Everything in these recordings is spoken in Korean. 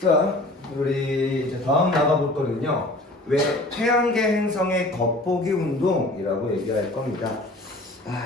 자, 우리 이제 다음 나가볼 거는요. 왜 태양계 행성의 겉보기 운동이라고 얘기할 겁니다.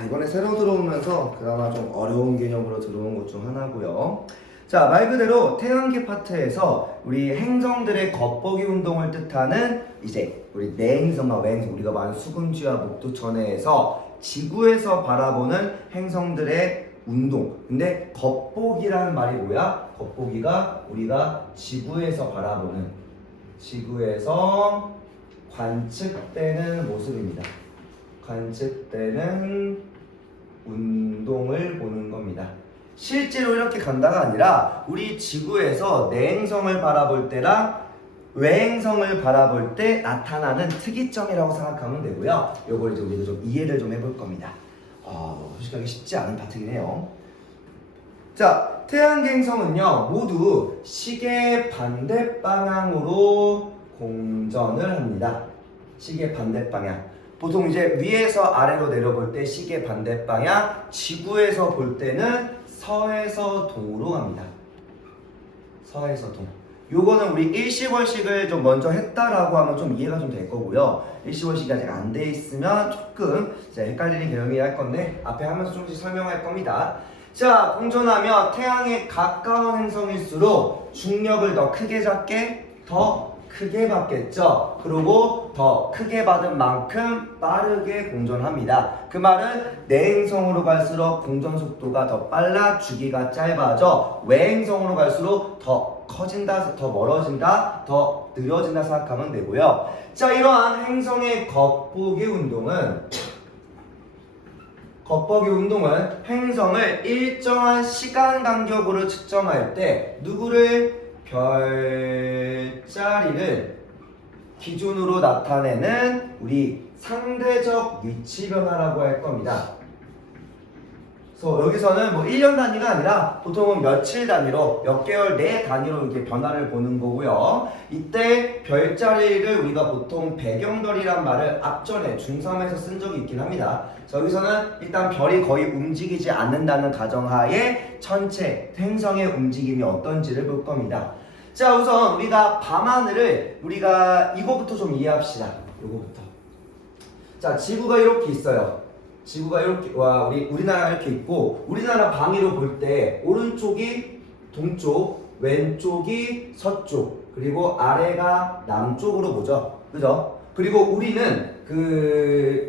이번에 새로 들어오면서 그나마 좀 어려운 개념으로 들어온 것 중 하나고요. 자, 말 그대로 태양계 파트에서 우리 행성들의 겉보기 운동을 뜻하는 이제 우리 내행성과 외행성, 우리가 말하는 수금지와 목두천해에서 지구에서 바라보는 행성들의 운동. 근데 겉보기라는 말이 뭐야? 겉보기가 우리가 지구에서 바라보는, 지구에서 관측되는 모습입니다. 관측되는 운동을 보는 겁니다. 실제로 이렇게 간다가 아니라 우리 지구에서 내행성을 바라볼 때랑 외행성을 바라볼 때 나타나는 특이점이라고 생각하면 되고요. 요걸 이제 우리가 좀 이해를 좀 해볼 겁니다. 솔직하게 쉽지 않은 파트긴 해요. 자, 태양계 행성은요 모두 시계 반대 방향으로 공전을 합니다. 시계 반대 방향. 보통 이제 위에서 아래로 내려볼 때 시계 반대 방향, 지구에서 볼 때는 서에서 동으로 갑니다. 서에서 동. 요거는 우리 일시월식을 좀 먼저 했다라고 하면 좀 이해가 좀 될 거고요. 일시월식이 아직 안 돼 있으면 조금 헷갈리는 개념이 할 건데 앞에 하면서 조금씩 설명할 겁니다. 자, 공전하면 태양에 가까운 행성일수록 중력을 더 크게 잡게, 더 크게 받겠죠. 그리고 더 크게 받은 만큼 빠르게 공전합니다. 그 말은 내행성으로 갈수록 공전 속도가 더 빨라, 주기가 짧아져. 외행성으로 갈수록 더 커진다, 더 멀어진다, 더 느려진다 생각하면 되고요. 자, 이러한 행성의 겉보기 운동은 행성을 일정한 시간 간격으로 측정할 때 누구를? 별자리를 기준으로 나타내는 우리 상대적 위치 변화라고 할 겁니다. 그래서 여기서는 뭐 1년 단위가 아니라 보통은 며칠 단위로, 몇 개월 내 단위로 이렇게 변화를 보는 거고요. 이때 별자리를 우리가 보통 배경별이란 말을 앞전에 중3에서 쓴 적이 있긴 합니다. 여기서는 일단 별이 거의 움직이지 않는다는 가정하에 전체 행성의 움직임이 어떤지를 볼 겁니다. 자, 우선 우리가 밤하늘을 우리가 이거부터 좀 이해합시다. 이거부터. 자, 지구가 이렇게 있어요. 지구가 이렇게, 우리나라가 이렇게 있고, 우리나라 방위로 볼 때 오른쪽이 동쪽, 왼쪽이 서쪽, 그리고 아래가 남쪽으로 보죠. 그죠? 그리고 우리는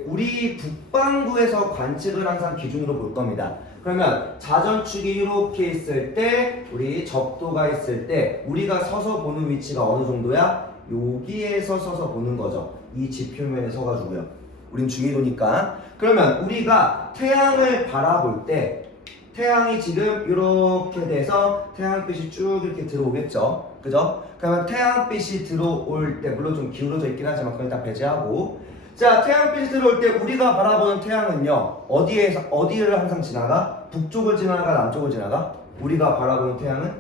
우리 북반구에서 관측을 항상 기준으로 볼 겁니다. 그러면 자전축이 이렇게 있을 때, 우리 적도가 있을 때 우리가 서서 보는 위치가 어느 정도야? 여기에서 서서 보는 거죠. 이 지표면에 서가지고요. 우린 중위도니까. 그러면 우리가 태양을 바라볼 때 태양이 지금 이렇게 돼서 태양빛이 쭉 이렇게 들어오겠죠. 그죠? 그러면 태양빛이 들어올 때, 물론 좀 기울어져 있긴 하지만 그건 일단 배제하고, 자, 태양빛이 들어올 때 우리가 바라보는 태양은요 어디를 항상 지나가? 북쪽을 지나가? 남쪽을 지나가? 우리가 바라보는 태양은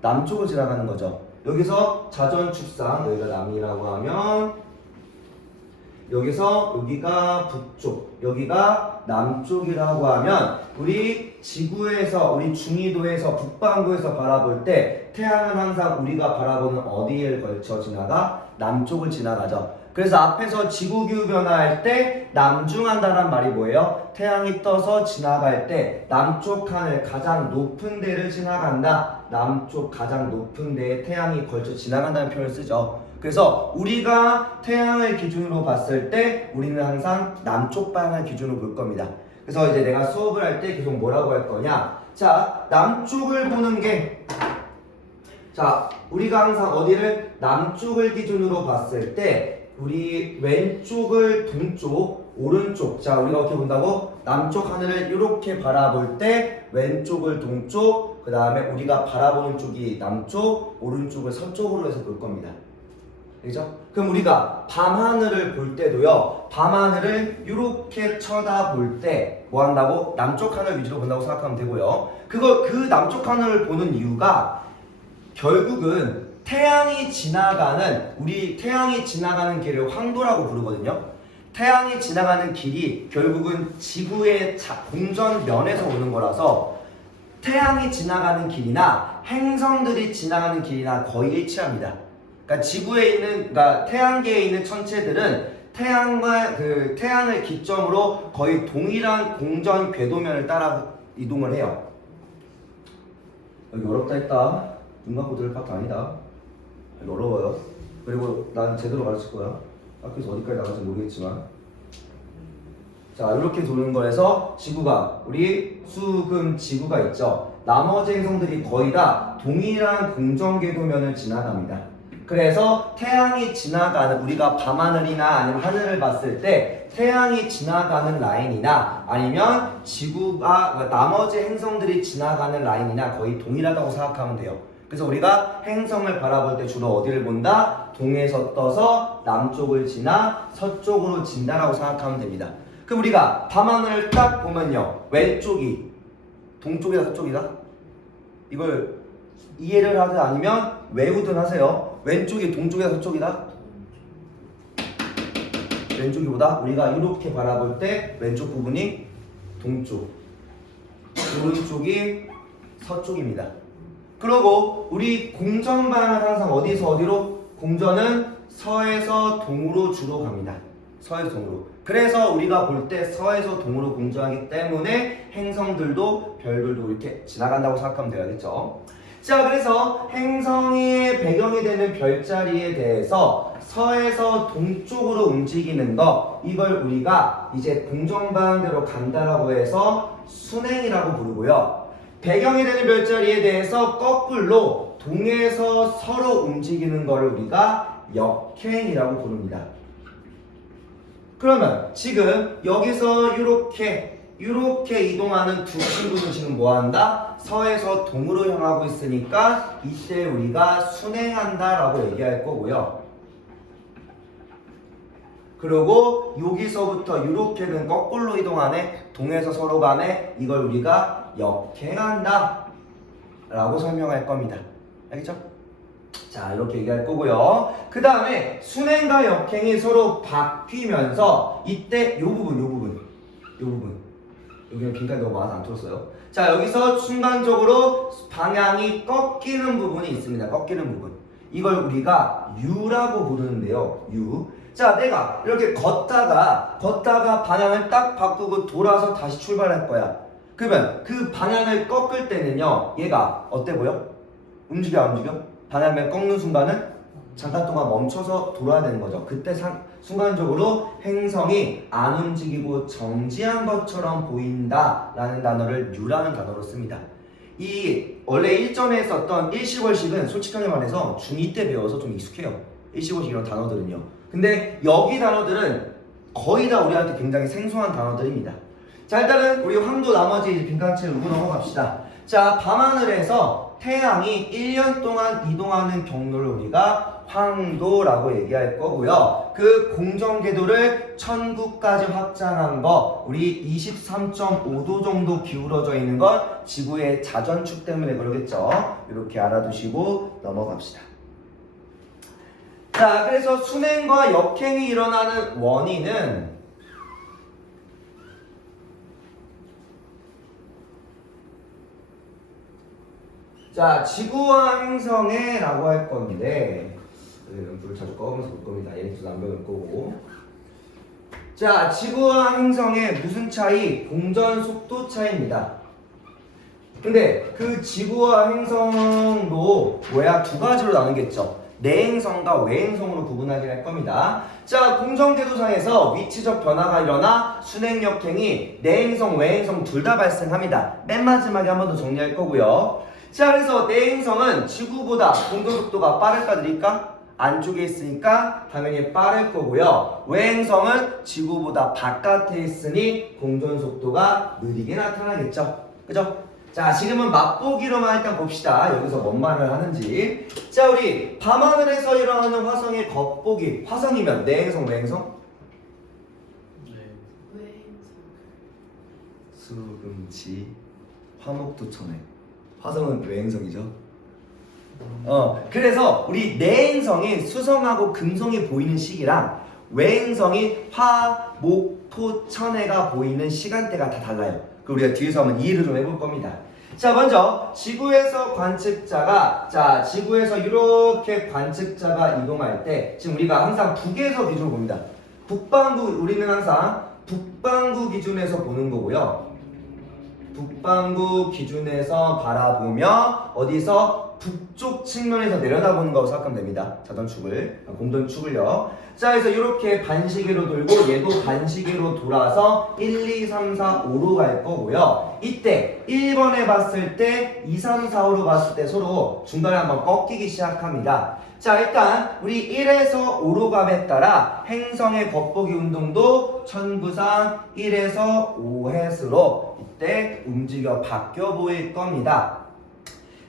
남쪽을 지나가는 거죠. 여기서 자전축상, 여기가 남이라고 하면 여기가 북쪽, 여기가 남쪽이라고 하면 우리 지구에서, 우리 중위도에서, 북반구에서 바라볼 때 태양은 항상 우리가 바라보는 어디를 걸쳐 지나가? 남쪽을 지나가죠. 그래서 앞에서 지구기후 변화할 때 남중한다는 말이 뭐예요? 태양이 떠서 지나갈 때 남쪽 하늘 가장 높은 데를 지나간다. 남쪽 가장 높은 데에 태양이 걸쳐 지나간다는 표현을 쓰죠. 그래서 우리가 태양을 기준으로 봤을 때 우리는 항상 남쪽 방향을 기준으로 볼 겁니다. 그래서 이제 내가 수업을 할 때 계속 뭐라고 할 거냐? 자, 남쪽을 보는 게, 자, 우리가 항상 어디를? 남쪽을 기준으로 봤을 때 우리 왼쪽을 동쪽, 오른쪽. 자, 우리가 어떻게 본다고? 남쪽 하늘을 이렇게 바라볼 때 왼쪽을 동쪽, 그 다음에 우리가 바라보는 쪽이 남쪽, 오른쪽을 서쪽으로 해서 볼 겁니다. 그죠? 그럼 우리가 밤하늘을 볼 때도요, 밤하늘을 이렇게 쳐다볼 때 뭐 한다고? 남쪽 하늘 위주로 본다고 생각하면 되고요. 그 남쪽 하늘을 보는 이유가 결국은 태양이 지나가는 길을 황도라고 부르거든요. 태양이 지나가는 길이 결국은 지구의 공전면에서 오는 거라서 태양이 지나가는 길이나 행성들이 지나가는 길이나 거의 일치합니다. 그러니까 지구에 있는, 그러니까 태양계에 있는 천체들은 태양을 기점으로 거의 동일한 공전 궤도면을 따라 이동을 해요. 여기 어렵다 했다. 눈 감고 들을 파트 아니다. 여기 어려워요. 그리고 난 제대로 가르칠 거야. 학교에서 어디까지 나갈지 모르겠지만. 자, 이렇게 도는 거에서 지구가, 우리 수금 지구가 있죠. 나머지 행성들이 거의 다 동일한 공전궤도면을 지나갑니다. 그래서 태양이 지나가는, 우리가 밤하늘이나 아니면 하늘을 봤을 때 태양이 지나가는 라인이나 아니면 지구가, 나머지 행성들이 지나가는 라인이나 거의 동일하다고 생각하면 돼요. 그래서 우리가 행성을 바라볼 때 주로 어디를 본다? 동에서 떠서 남쪽을 지나 서쪽으로 진다라고 생각하면 됩니다. 그럼 우리가 밤하늘을 딱 보면요, 왼쪽이 동쪽이다 서쪽이다? 이걸 이해를 하든 아니면 외우든 하세요. 왼쪽이 동쪽이다 서쪽이다? 왼쪽이보다 우리가 이렇게 바라볼 때 왼쪽 부분이 동쪽, 오른쪽이 서쪽입니다. 그리고 우리 공전 방향은 항상 어디서 어디로? 공전은 서에서 동으로 주로 갑니다. 서에서 동으로. 그래서 우리가 볼 때 서에서 동으로 공전하기 때문에 행성들도 별들도 이렇게 지나간다고 생각하면 되겠죠. 자, 그래서 행성의 배경이 되는 별자리에 대해서 서에서 동쪽으로 움직이는 거, 이걸 우리가 이제 공전 방향대로 간다라고 해서 순행이라고 부르고요. 배경이 되는 별자리에 대해서 거꾸로 동에서 서로 움직이는 거를 우리가 역행이라고 부릅니다. 그러면 지금 여기서 이렇게 이동하는 두 친구는 지금 뭐한다? 서에서 동으로 향하고 있으니까 이때 우리가 순행한다라고 얘기할 거고요. 그리고 여기서부터 이렇게는 거꾸로 이동하네, 동에서 서로 가네, 이걸 우리가 역행한다 라고 설명할 겁니다. 알겠죠? 자, 이렇게 얘기할 거고요. 그 다음에 순행과 역행이 서로 바뀌면서 이때 요 부분 여기는 빈칸이 너무 많아서 안 뚫었어요. 자, 여기서 순간적으로 방향이 꺾이는 부분이 있습니다. 꺾이는 부분, 이걸 우리가 U라고 부르는데요. U. 자, 내가 이렇게 걷다가 방향을 딱 바꾸고 돌아서 다시 출발할 거야. 그러면 그 방향을 꺾을 때는요, 얘가 어때 보여? 움직여 안 움직여? 방향을 꺾는 순간은 잠깐 동안 멈춰서 돌아야 되는 거죠. 그때 순간적으로 행성이 안 움직이고 정지한 것처럼 보인다 라는 단어를 U라는 단어로 씁니다. 이 원래 일전에 썼던 일시월식은 솔직하게 말해서 중2 때 배워서 좀 익숙해요. 일시월식 이런 단어들은요. 근데 여기 단어들은 거의 다 우리한테 굉장히 생소한 단어들입니다. 자, 일단은 우리 황도 나머지 빈칸치를 누구 넘어갑시다. 자, 밤하늘에서 태양이 1년 동안 이동하는 경로를 우리가 황도라고 얘기할 거고요. 그 공전궤도를 1000구까지 확장한 거, 우리 23.5도 정도 기울어져 있는 건 지구의 자전축 때문에 그러겠죠. 이렇게 알아두시고 넘어갑시다. 자, 그래서 순행과 역행이 일어나는 원인은 자, 지구와 행성에 라고 할 건데, 불을 자주 꺼면서 볼 겁니다. 얘네도 남겨놓을 거고. 자, 지구와 행성의 무슨 차이? 공전 속도 차이입니다. 근데 그 지구와 행성도 뭐야? 두 가지로 나누겠죠. 내행성과 외행성으로 구분하게 할 겁니다. 자, 공전궤도상에서 위치적 변화가 일어나 순행역행이 내행성, 외행성 둘 다 발생합니다. 맨 마지막에 한 번 더 정리할 거고요. 자, 그래서 내행성은 지구보다 공전속도가 빠를까 느릴까? 안쪽에 있으니까 당연히 빠를 거고요. 외행성은 지구보다 바깥에 있으니 공전속도가 느리게 나타나겠죠. 그죠? 자, 지금은 맛보기로만 일단 봅시다. 여기서 뭔 말을 하는지. 자, 우리 밤하늘에서 일어나는 화성의 겉보기. 화성이면 내행성, 외행성? 수금치, 화목토천해. 화성은 외행성이죠. 그래서 우리 내행성이 수성하고 금성이 보이는 시기랑 외행성이 화, 목, 토, 천해가 보이는 시간대가 다 달라요. 그 우리가 뒤에서 한번 이해를 좀 해볼 겁니다. 자, 먼저 지구에서 이렇게 관측자가 이동할 때 지금 우리가 항상 북에서 기준을 봅니다. 우리는 항상 북반구 기준에서 보는 거고요. 북반구 기준에서 바라보며 어디서 북쪽 측면에서 내려다보는 거라고 생각하면 됩니다. 자전축을, 공전축을요. 자, 그래서 이렇게 반시계로 돌고 얘도 반시계로 돌아서 1, 2, 3, 4, 5로 갈 거고요. 이때 1번에 봤을 때 2, 3, 4, 5로 봤을 때 서로 중간에 한번 꺾이기 시작합니다. 자, 일단 우리 1에서 5로 감에 따라 행성의 겉보기 운동도 천구상 1에서 5햇으로 이때 움직여 바뀌어 보일 겁니다.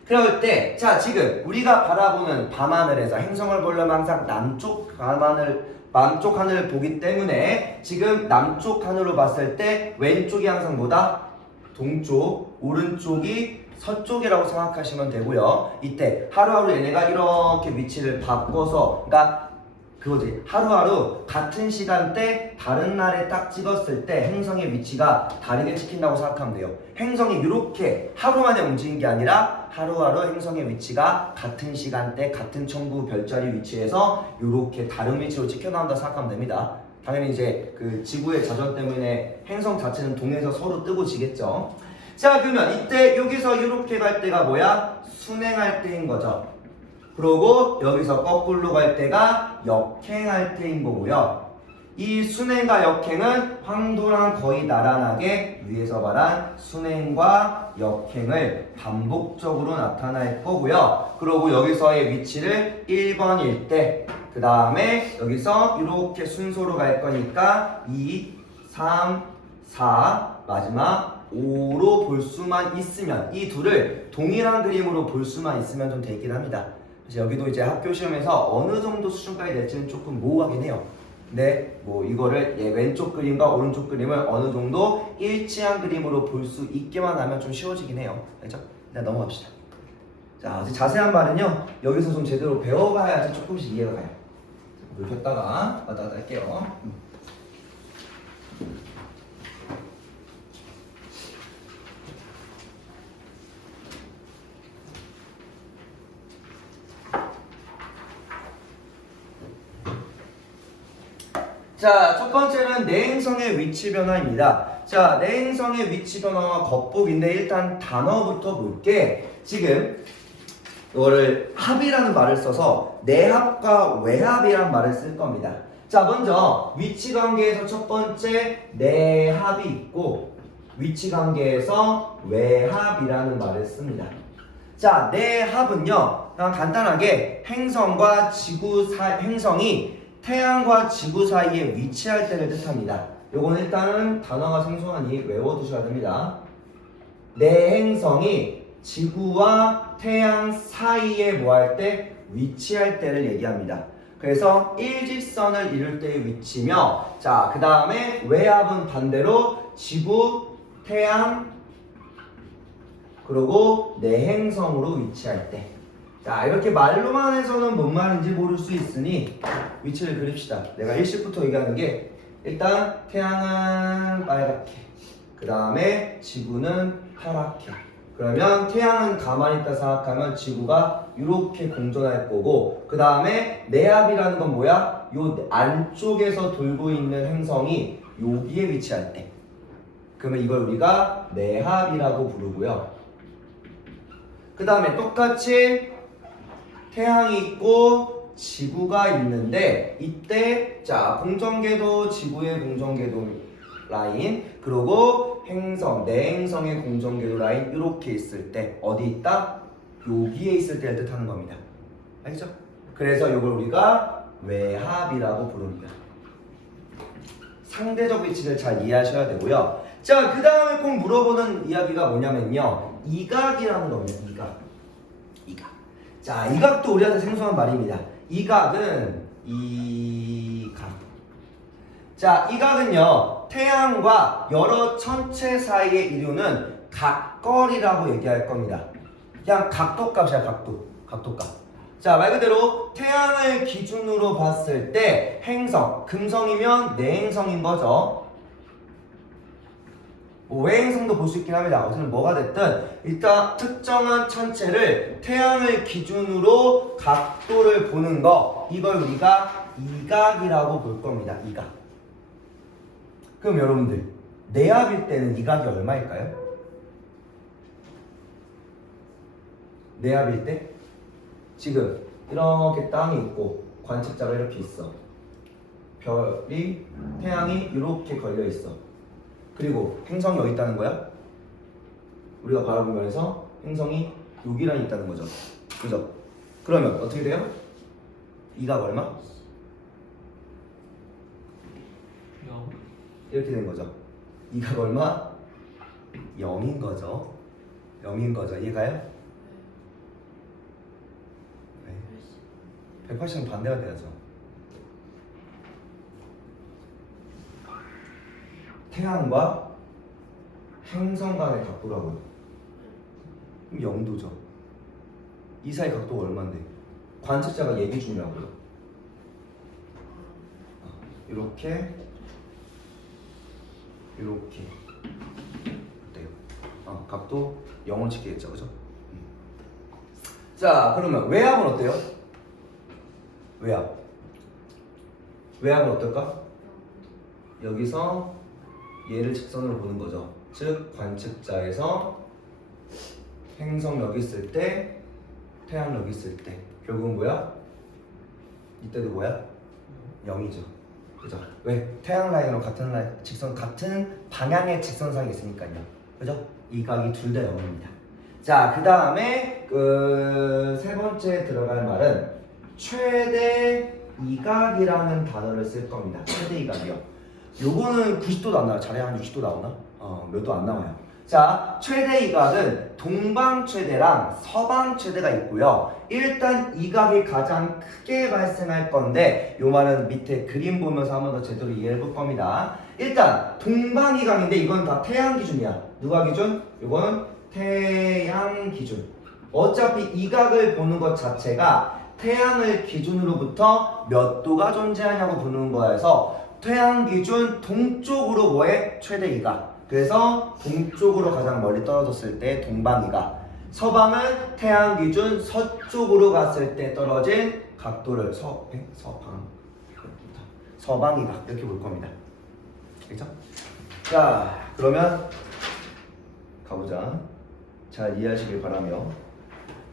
그럴 때, 자, 지금 우리가 바라보는 밤하늘에서 행성을 보려면 항상 남쪽 하늘을 보기 때문에 지금 남쪽 하늘로 봤을 때 왼쪽이 항상 뭐다? 동쪽, 오른쪽이 서쪽이라고 생각하시면 되고요. 이때 하루하루 얘네가 이렇게 위치를 바꿔서, 그러니까 그거지. 하루하루 같은 시간대 다른 날에 딱 찍었을 때 행성의 위치가 다르게 찍힌다고 생각하면 돼요. 행성이 이렇게 하루 만에 움직인 게 아니라 하루하루 행성의 위치가 같은 시간대 같은 천구 별자리 위치에서 이렇게 다른 위치로 찍혀 나온다고 생각하면 됩니다. 당연히 이제 그 지구의 자전 때문에 행성 자체는 동에서 서로 뜨고 지겠죠. 자, 그러면 이때 여기서 이렇게 갈 때가 뭐야? 순행할 때인 거죠. 그러고 여기서 거꾸로 갈 때가 역행할 때인 거고요. 이 순행과 역행은 황도랑 거의 나란하게 위에서 말한 순행과 역행을 반복적으로 나타날 거고요. 그리고 여기서의 위치를 1번일 때, 그 다음에 여기서 이렇게 순서로 갈 거니까 2, 3, 4, 마지막 5로 볼 수만 있으면, 이 둘을 동일한 그림으로 볼 수만 있으면 좀 되긴 합니다. 그래서 여기도 이제 학교 시험에서 어느 정도 수준까지 낼지는 조금 모호하긴 해요. 근데 뭐 이거를 왼쪽 그림과 오른쪽 그림을 어느 정도 일치한 그림으로 볼 수 있게만 하면 좀 쉬워지긴 해요. 알죠? 일단 넘어갑시다. 자, 자세한 말은요, 여기서 좀 제대로 배워가야지 조금씩 이해가 가요. 물 폈다가 왔다 갔다 할게요. 자, 첫 번째는 내행성의 위치 변화입니다. 자, 내행성의 위치 변화와 겉보기인데 일단 단어부터 볼게. 지금 이거를 합이라는 말을 써서 내합과 외합이라는 말을 쓸 겁니다. 자, 먼저 위치 관계에서 첫 번째 내합이 있고 위치 관계에서 외합이라는 말을 씁니다. 자, 내합은요, 그냥 간단하게 행성이 태양과 지구 사이에 위치할 때를 뜻합니다. 요건 일단은 단어가 생소하니 외워두셔야 됩니다. 내행성이 지구와 태양 사이에 뭐 할 때? 위치할 때를 얘기합니다. 그래서 일직선을 이룰 때의 위치며, 자, 그 다음에 외합은 반대로 지구, 태양, 그리고 내행성으로 위치할 때. 자, 이렇게 말로만 해서는 뭔 말인지 모를 수 있으니 위치를 그립시다. 내가 일식부터 얘기하는 게, 일단 태양은 빨갛게, 그 다음에 지구는 파랗게. 그러면 태양은 가만히 있다 생각하면 지구가 이렇게 공전할 거고, 그 다음에 내합이라는 건 뭐야? 요 안쪽에서 돌고 있는 행성이 여기에 위치할 때, 그러면 이걸 우리가 내합이라고 부르고요. 그 다음에 똑같이 태양이 있고 지구가 있는데, 이때 자, 공전궤도, 지구의 공전궤도 라인, 그리고 내행성의 공전궤도 라인 이렇게 있을 때 어디 있다? 여기에 있을 때를 뜻하는 겁니다. 알겠죠? 그래서 이걸 우리가 외합이라고 부릅니다. 상대적 위치를 잘 이해하셔야 되고요. 자, 그 다음에 꼭 물어보는 이야기가 뭐냐면요, 이각이라는 겁니다. 이각. 자, 이각도 우리한테 생소한 말입니다. 이각은 자, 이각은요, 태양과 여러 천체 사이의 이루는 각거리라고 얘기할 겁니다. 그냥 각도값이야, 각도값. 자, 말 그대로 태양을 기준으로 봤을 때 행성, 금성이면 내행성인 거죠. 뭐 외행성도 볼 수 있긴 합니다. 어쨌든 뭐가 됐든 일단 특정한 천체를 태양을 기준으로 각도를 보는 거, 이걸 우리가 이각이라고 볼 겁니다. 이각. 그럼 여러분들 내압일 때는 이각이 얼마일까요? 내압일 때 지금 이렇게 땅이 있고 관측자가 이렇게 있어. 별이 태양이 이렇게 걸려 있어. 그리고 행성이 여기 있다는 거야. 우리가 바라본 면에서 행성이 여기랑 있다는 거죠. 그죠? 그러면 어떻게 돼요? 이각 얼마? 0. 이렇게 된 거죠. 이각 얼마? 0인 거죠. 0인 거죠. 이해가요? 네. 180은 반대가 돼야죠. 태양과 행성 간의 각도라고요. 그럼 0도죠. 이 사이 각도가 얼마인데? 관측자가 얘기 중이라고요. 이렇게 이렇게 어때요? 각도 0을 지키겠죠, 그죠? 자, 그러면 외압은 어때요? 외압은 어떨까? 여기서 얘를 직선으로 보는 거죠. 즉 관측자에서 행성 여기 있을 때, 태양 여기 있을 때 결국은 뭐야? 이때도 뭐야? 0이죠. 그죠? 왜? 태양 라인으로 같은 라인, 직선 같은 방향의 직선상에 있으니까요. 그죠? 이 각이 둘 다 0입니다. 자, 그 다음에 그 세 번째 들어갈 말은 최대 이각이라는 단어를 쓸 겁니다. 최대 이각이요. 요거는 90도도 안 나와요. 잘해야 한 60도 나오나? 몇 도 안 나와요. 자, 최대 이각은 동방 최대랑 서방 최대가 있고요. 일단 이각이 가장 크게 발생할 건데 요 말은 밑에 그림 보면서 한 번 더 제대로 이해해 볼 겁니다. 일단 동방 이각인데 이건 다 태양 기준이야. 누가 기준? 요거는 태양 기준. 어차피 이각을 보는 것 자체가 태양을 기준으로부터 몇 도가 존재하냐고 보는 거여서 태양 기준 동쪽으로 뭐해? 최대 이각. 그래서 동쪽으로 가장 멀리 떨어졌을 때 동방이각. 서방은 태양 기준 서쪽으로 갔을 때 떨어진 각도를 서방이각 이렇게 볼 겁니다. 알겠죠? 자, 그러면 가보자. 잘 이해하시길 바라며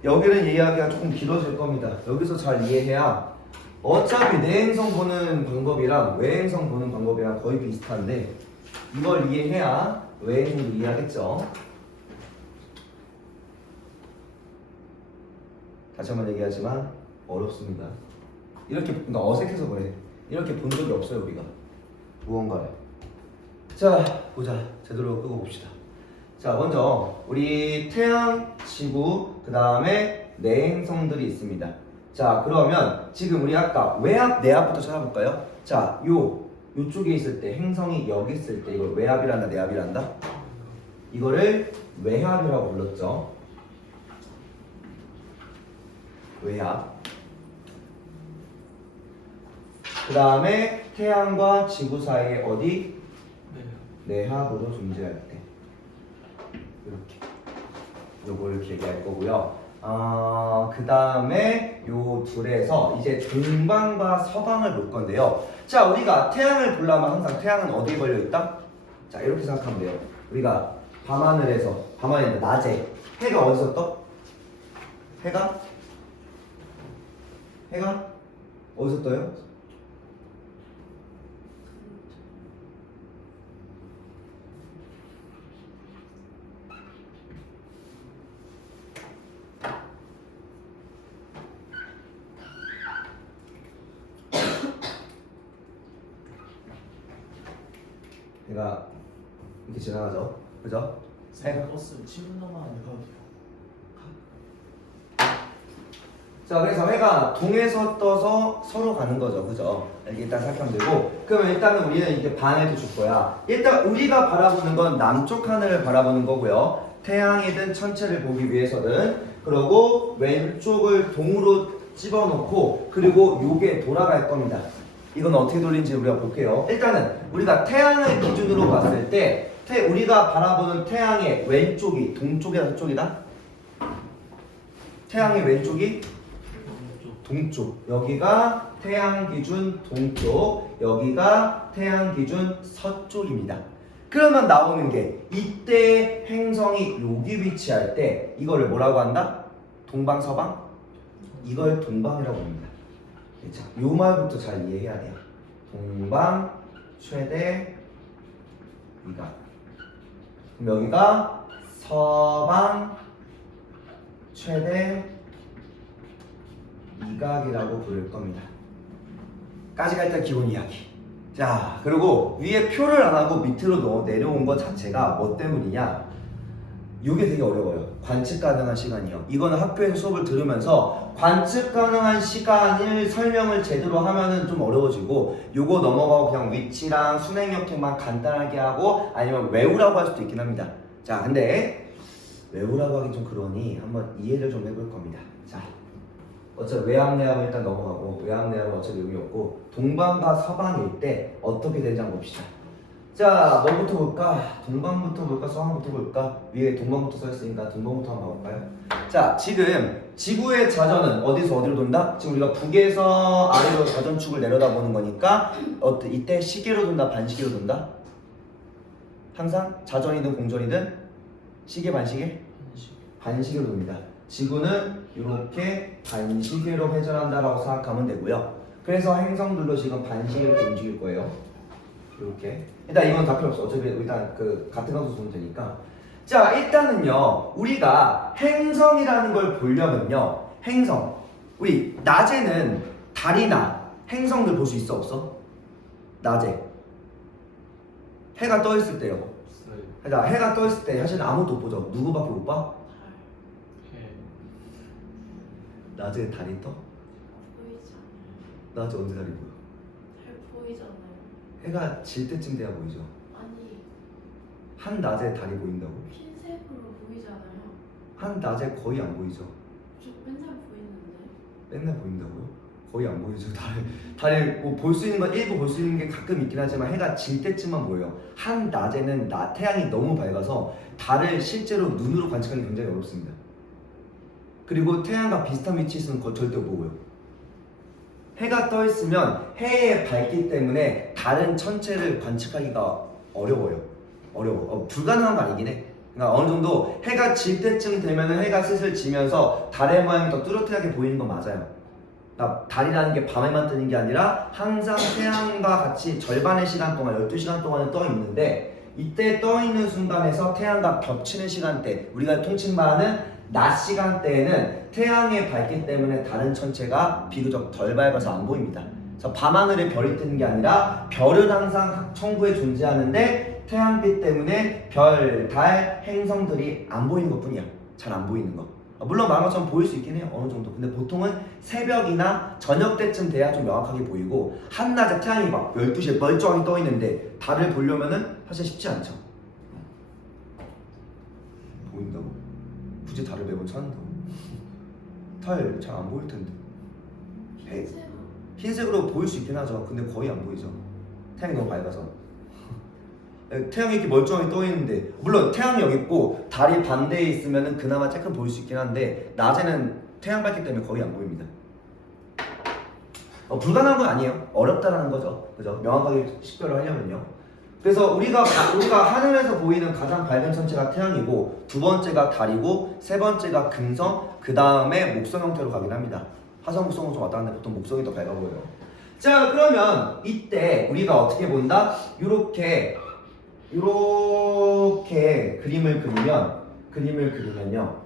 여기는 이해하기가 조금 길어질 겁니다. 여기서 잘 이해해야 어차피 내행성 보는 방법이랑 외행성 보는 방법이랑 거의 비슷한데 이걸 이해해야 외행성도 이해하겠죠. 다시 한번 얘기하지만 어렵습니다. 이렇게 그러니까 어색해서 그래. 이렇게 본 적이 없어요 우리가 무언가를. 자, 보자. 제대로 끄고 봅시다. 자, 먼저 우리 태양, 지구, 그 다음에 내행성들이 있습니다. 자, 그러면 지금 우리 아까 외압, 내압부터 찾아볼까요? 자, 요쪽에 있을 때 행성이 여기 있을 때 이걸 외압이란다, 내압이란다? 이거를 외압이라고 불렀죠. 외압. 그 다음에 태양과 지구 사이에 어디? 내압으로 존재할 때 이렇게 요걸 얘기할 거고요. 그 다음에 요 둘에서 이제 동방과 서방을 볼 건데요. 자, 우리가 태양을 보려면 항상 태양은 어디에 걸려 있다? 자, 이렇게 생각하면 돼요. 우리가 밤하늘에 낮에 해가 어디서 떠? 해가 어디서 떠요? 해가 이렇게 지나가죠. 그죠? 버스 7분 동안 안 가도 돼요. 자, 그래서 해가 동에서 떠서 서로 가는 거죠. 그죠? 이렇게 일단 생각하면 되고, 그러면 일단은 우리는 이게 반을 줄 거야. 일단 우리가 바라보는 건 남쪽 하늘을 바라보는 거고요. 태양이든 천체를 보기 위해서는. 그리고 왼쪽을 동으로 집어넣고, 그리고 요게 돌아갈 겁니다. 이건 어떻게 돌린지 우리가 볼게요. 일단은 우리가 태양을 기준으로 봤을 때 우리가 바라보는 태양의 왼쪽이 동쪽이다 서쪽이다? 태양의 왼쪽이 동쪽. 여기가 태양 기준 동쪽, 여기가 태양 기준 서쪽입니다. 그러면 나오는 게 이때 행성이 여기 위치할 때 이거를 뭐라고 한다? 동방서방? 이걸 동방이라고 합니다. 자, 요 말부터 잘 이해해야 돼요. 동방 최대 이각. 그럼 여기가 서방 최대 이각이라고 부를 겁니다. 까지가 일단 기본 이야기. 자, 그리고 위에 표를 안 하고 밑으로 내려온 것 자체가 뭐 때문이냐? 이게 되게 어려워요. 관측 가능한 시간이요. 이거는 학교에서 수업을 들으면서 관측 가능한 시간을 설명을 제대로 하면은 좀 어려워지고, 요거 넘어가고 그냥 위치랑 순행역행만 간단하게 하고 아니면 외우라고 할 수도 있긴 합니다. 자, 근데 외우라고 하긴 좀 그러니 한번 이해를 좀 해볼 겁니다. 자, 어차피 외항내학은 일단 넘어가고, 외항내학은 어차피 의미 없고, 동방과 서방일 때 어떻게 되는지 한번 봅시다. 자, 뭐부터 볼까? 동방부터 볼까? 서방부터 볼까? 위에 동방부터 써있으니까 동방부터 한번 봐볼까요? 자, 지금 지구의 자전은 어디서 어디로 돈다? 지금 우리가 북에서 아래로 자전축을 내려다보는 거니까 이때 시계로 돈다? 반시계로 돈다? 항상 자전이든 공전이든 시계 반시계? 반시계로 돕니다. 지구는 이렇게 반시계로 회전한다라고 생각하면 되고요. 그래서 행성들도 지금 반시계로 움직일 거예요. 이렇게. 일단 이건 다 필요 없어. 어차피 일단 그 같은 강수 쓰면 되니까. 자, 일단은요, 우리가 행성이라는 걸 보려면요, 행성. 우리 낮에는 달이나 행성들 볼 수 있어 없어? 낮에. 해가 떠 있을 때요. 그러니까 해가 떠 있을 때 사실 아무것도 못 보죠. 누구밖에 못 봐? 낮에 달이 떠? 보이지 않아요. 낮에 언제 달이 보여? 잘 보이잖아요. 해가 질 때쯤 돼야 보이죠. 아니, 한낮에 달이 보인다고? 흰색으로 보이잖아요. 한낮에 거의 안 보이죠. 저 맨날 보이는데. 맨날 보인다고요? 거의 안 보이죠. 달이 뭐 볼 수 있는 건 일부 볼 수 있는 게 가끔 있긴 하지만 해가 질 때쯤만 보여요. 한낮에는 태양이 너무 밝아서 달을 실제로 눈으로 관측하기 굉장히 어렵습니다. 그리고 태양과 비슷한 위치에 있으면 그걸 절대 못 보고요. 해가 떠 있으면 해의 밝기 때문에 다른 천체를 관측하기가 어려워요. 불가능한 거 아니긴 해. 그러니까 어느 정도 해가 질 때쯤 되면은 해가 슬슬 지면서 달의 모양이 더 뚜렷하게 보이는 건 맞아요. 그러니까 달이라는 게 밤에만 뜨는 게 아니라 항상 태양과 같이 절반의 시간 동안 12시간 동안은 떠 있는데, 이때 떠 있는 순간에서 태양과 겹치는 시간대, 우리가 통칭 말하는 낮 시간대에는 태양의 밝기 때문에 다른 천체가 비교적 덜 밝아서 안 보입니다. 그래서 밤하늘에 별이 뜨는 게 아니라 별은 항상 천구에 존재하는데 태양빛 때문에 별, 달, 행성들이 안 보이는 것 뿐이야. 잘 안 보이는 거. 물론 말한 것처럼 보일 수 있긴 해요. 어느 정도. 근데 보통은 새벽이나 저녁 때쯤 돼야 좀 명확하게 보이고, 한낮에 태양이 막 12시에 멀쩡하게 떠 있는데 달을 보려면은 사실 쉽지 않죠. 보인다고? 굳이 달을 매번 찾는다고? 달 잘 안 보일 텐데. 흰색으로. 흰색으로 보일 수 있긴 하죠. 근데 거의 안 보이죠. 태양이 너무 밝아서. 태양이 이렇게 멀쩡하게 떠 있는데, 물론 태양이 여기 있고 달이 반대에 있으면은 그나마 조금 보일 수 있긴 한데, 낮에는 태양 밝기 때문에 거의 안 보입니다. 불가능한 건 아니에요. 어렵다라는 거죠. 그죠? 명확하게 식별을 하려면요. 그래서 우리가 하늘에서 보이는 가장 밝은 천체가 태양이고, 두 번째가 달이고, 세 번째가 금성, 그 다음에 목성 형태로 가긴 합니다. 화성, 목성은 좀 왔다 갔는데 보통 목성이 더 밝아 보여요. 자, 그러면 이때 우리가 어떻게 본다? 이렇게 그림을 그리면요,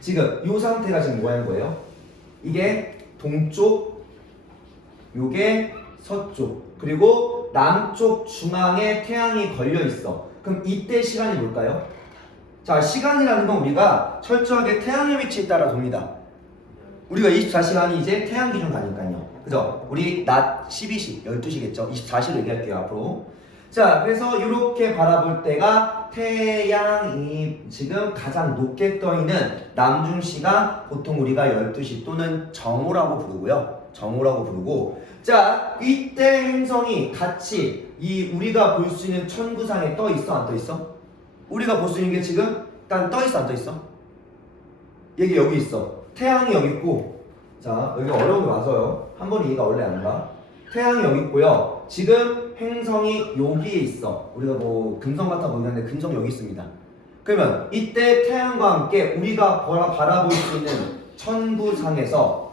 지금 이 상태가 지금 뭐 하는 거예요? 이게 동쪽, 요게 서쪽, 그리고 남쪽 중앙에 태양이 걸려 있어. 그럼 이때 시간이 뭘까요? 자, 시간이라는 건 우리가 철저하게 태양의 위치에 따라 돕니다. 우리가 24시간이 이제 태양 기준 가니까요. 그죠? 우리 낮 12시, 12시겠죠? 24시로 얘기할게요, 앞으로. 자, 그래서 이렇게 바라볼 때가 태양이 지금 가장 높게 떠 있는 남중시가 보통 우리가 12시 또는 정오라고 부르고요. 정오라고 부르고, 자 이때 행성이 같이 이 우리가 볼 수 있는 천구상에 떠 있어 안 떠 있어? 우리가 볼 수 있는 게 지금 일단 떠 있어 안 떠 있어? 얘기 여기 있어. 태양이 여기 있고, 자 여기 어려운 게 맞아요. 한 번 이해가 원래 안 가. 태양이 여기 있고요. 지금 행성이 여기에 있어. 우리가 뭐 금성 같아 보이는데 금성 여기 있습니다. 그러면 이때 태양과 함께 우리가 바라볼 수 있는 천구상에서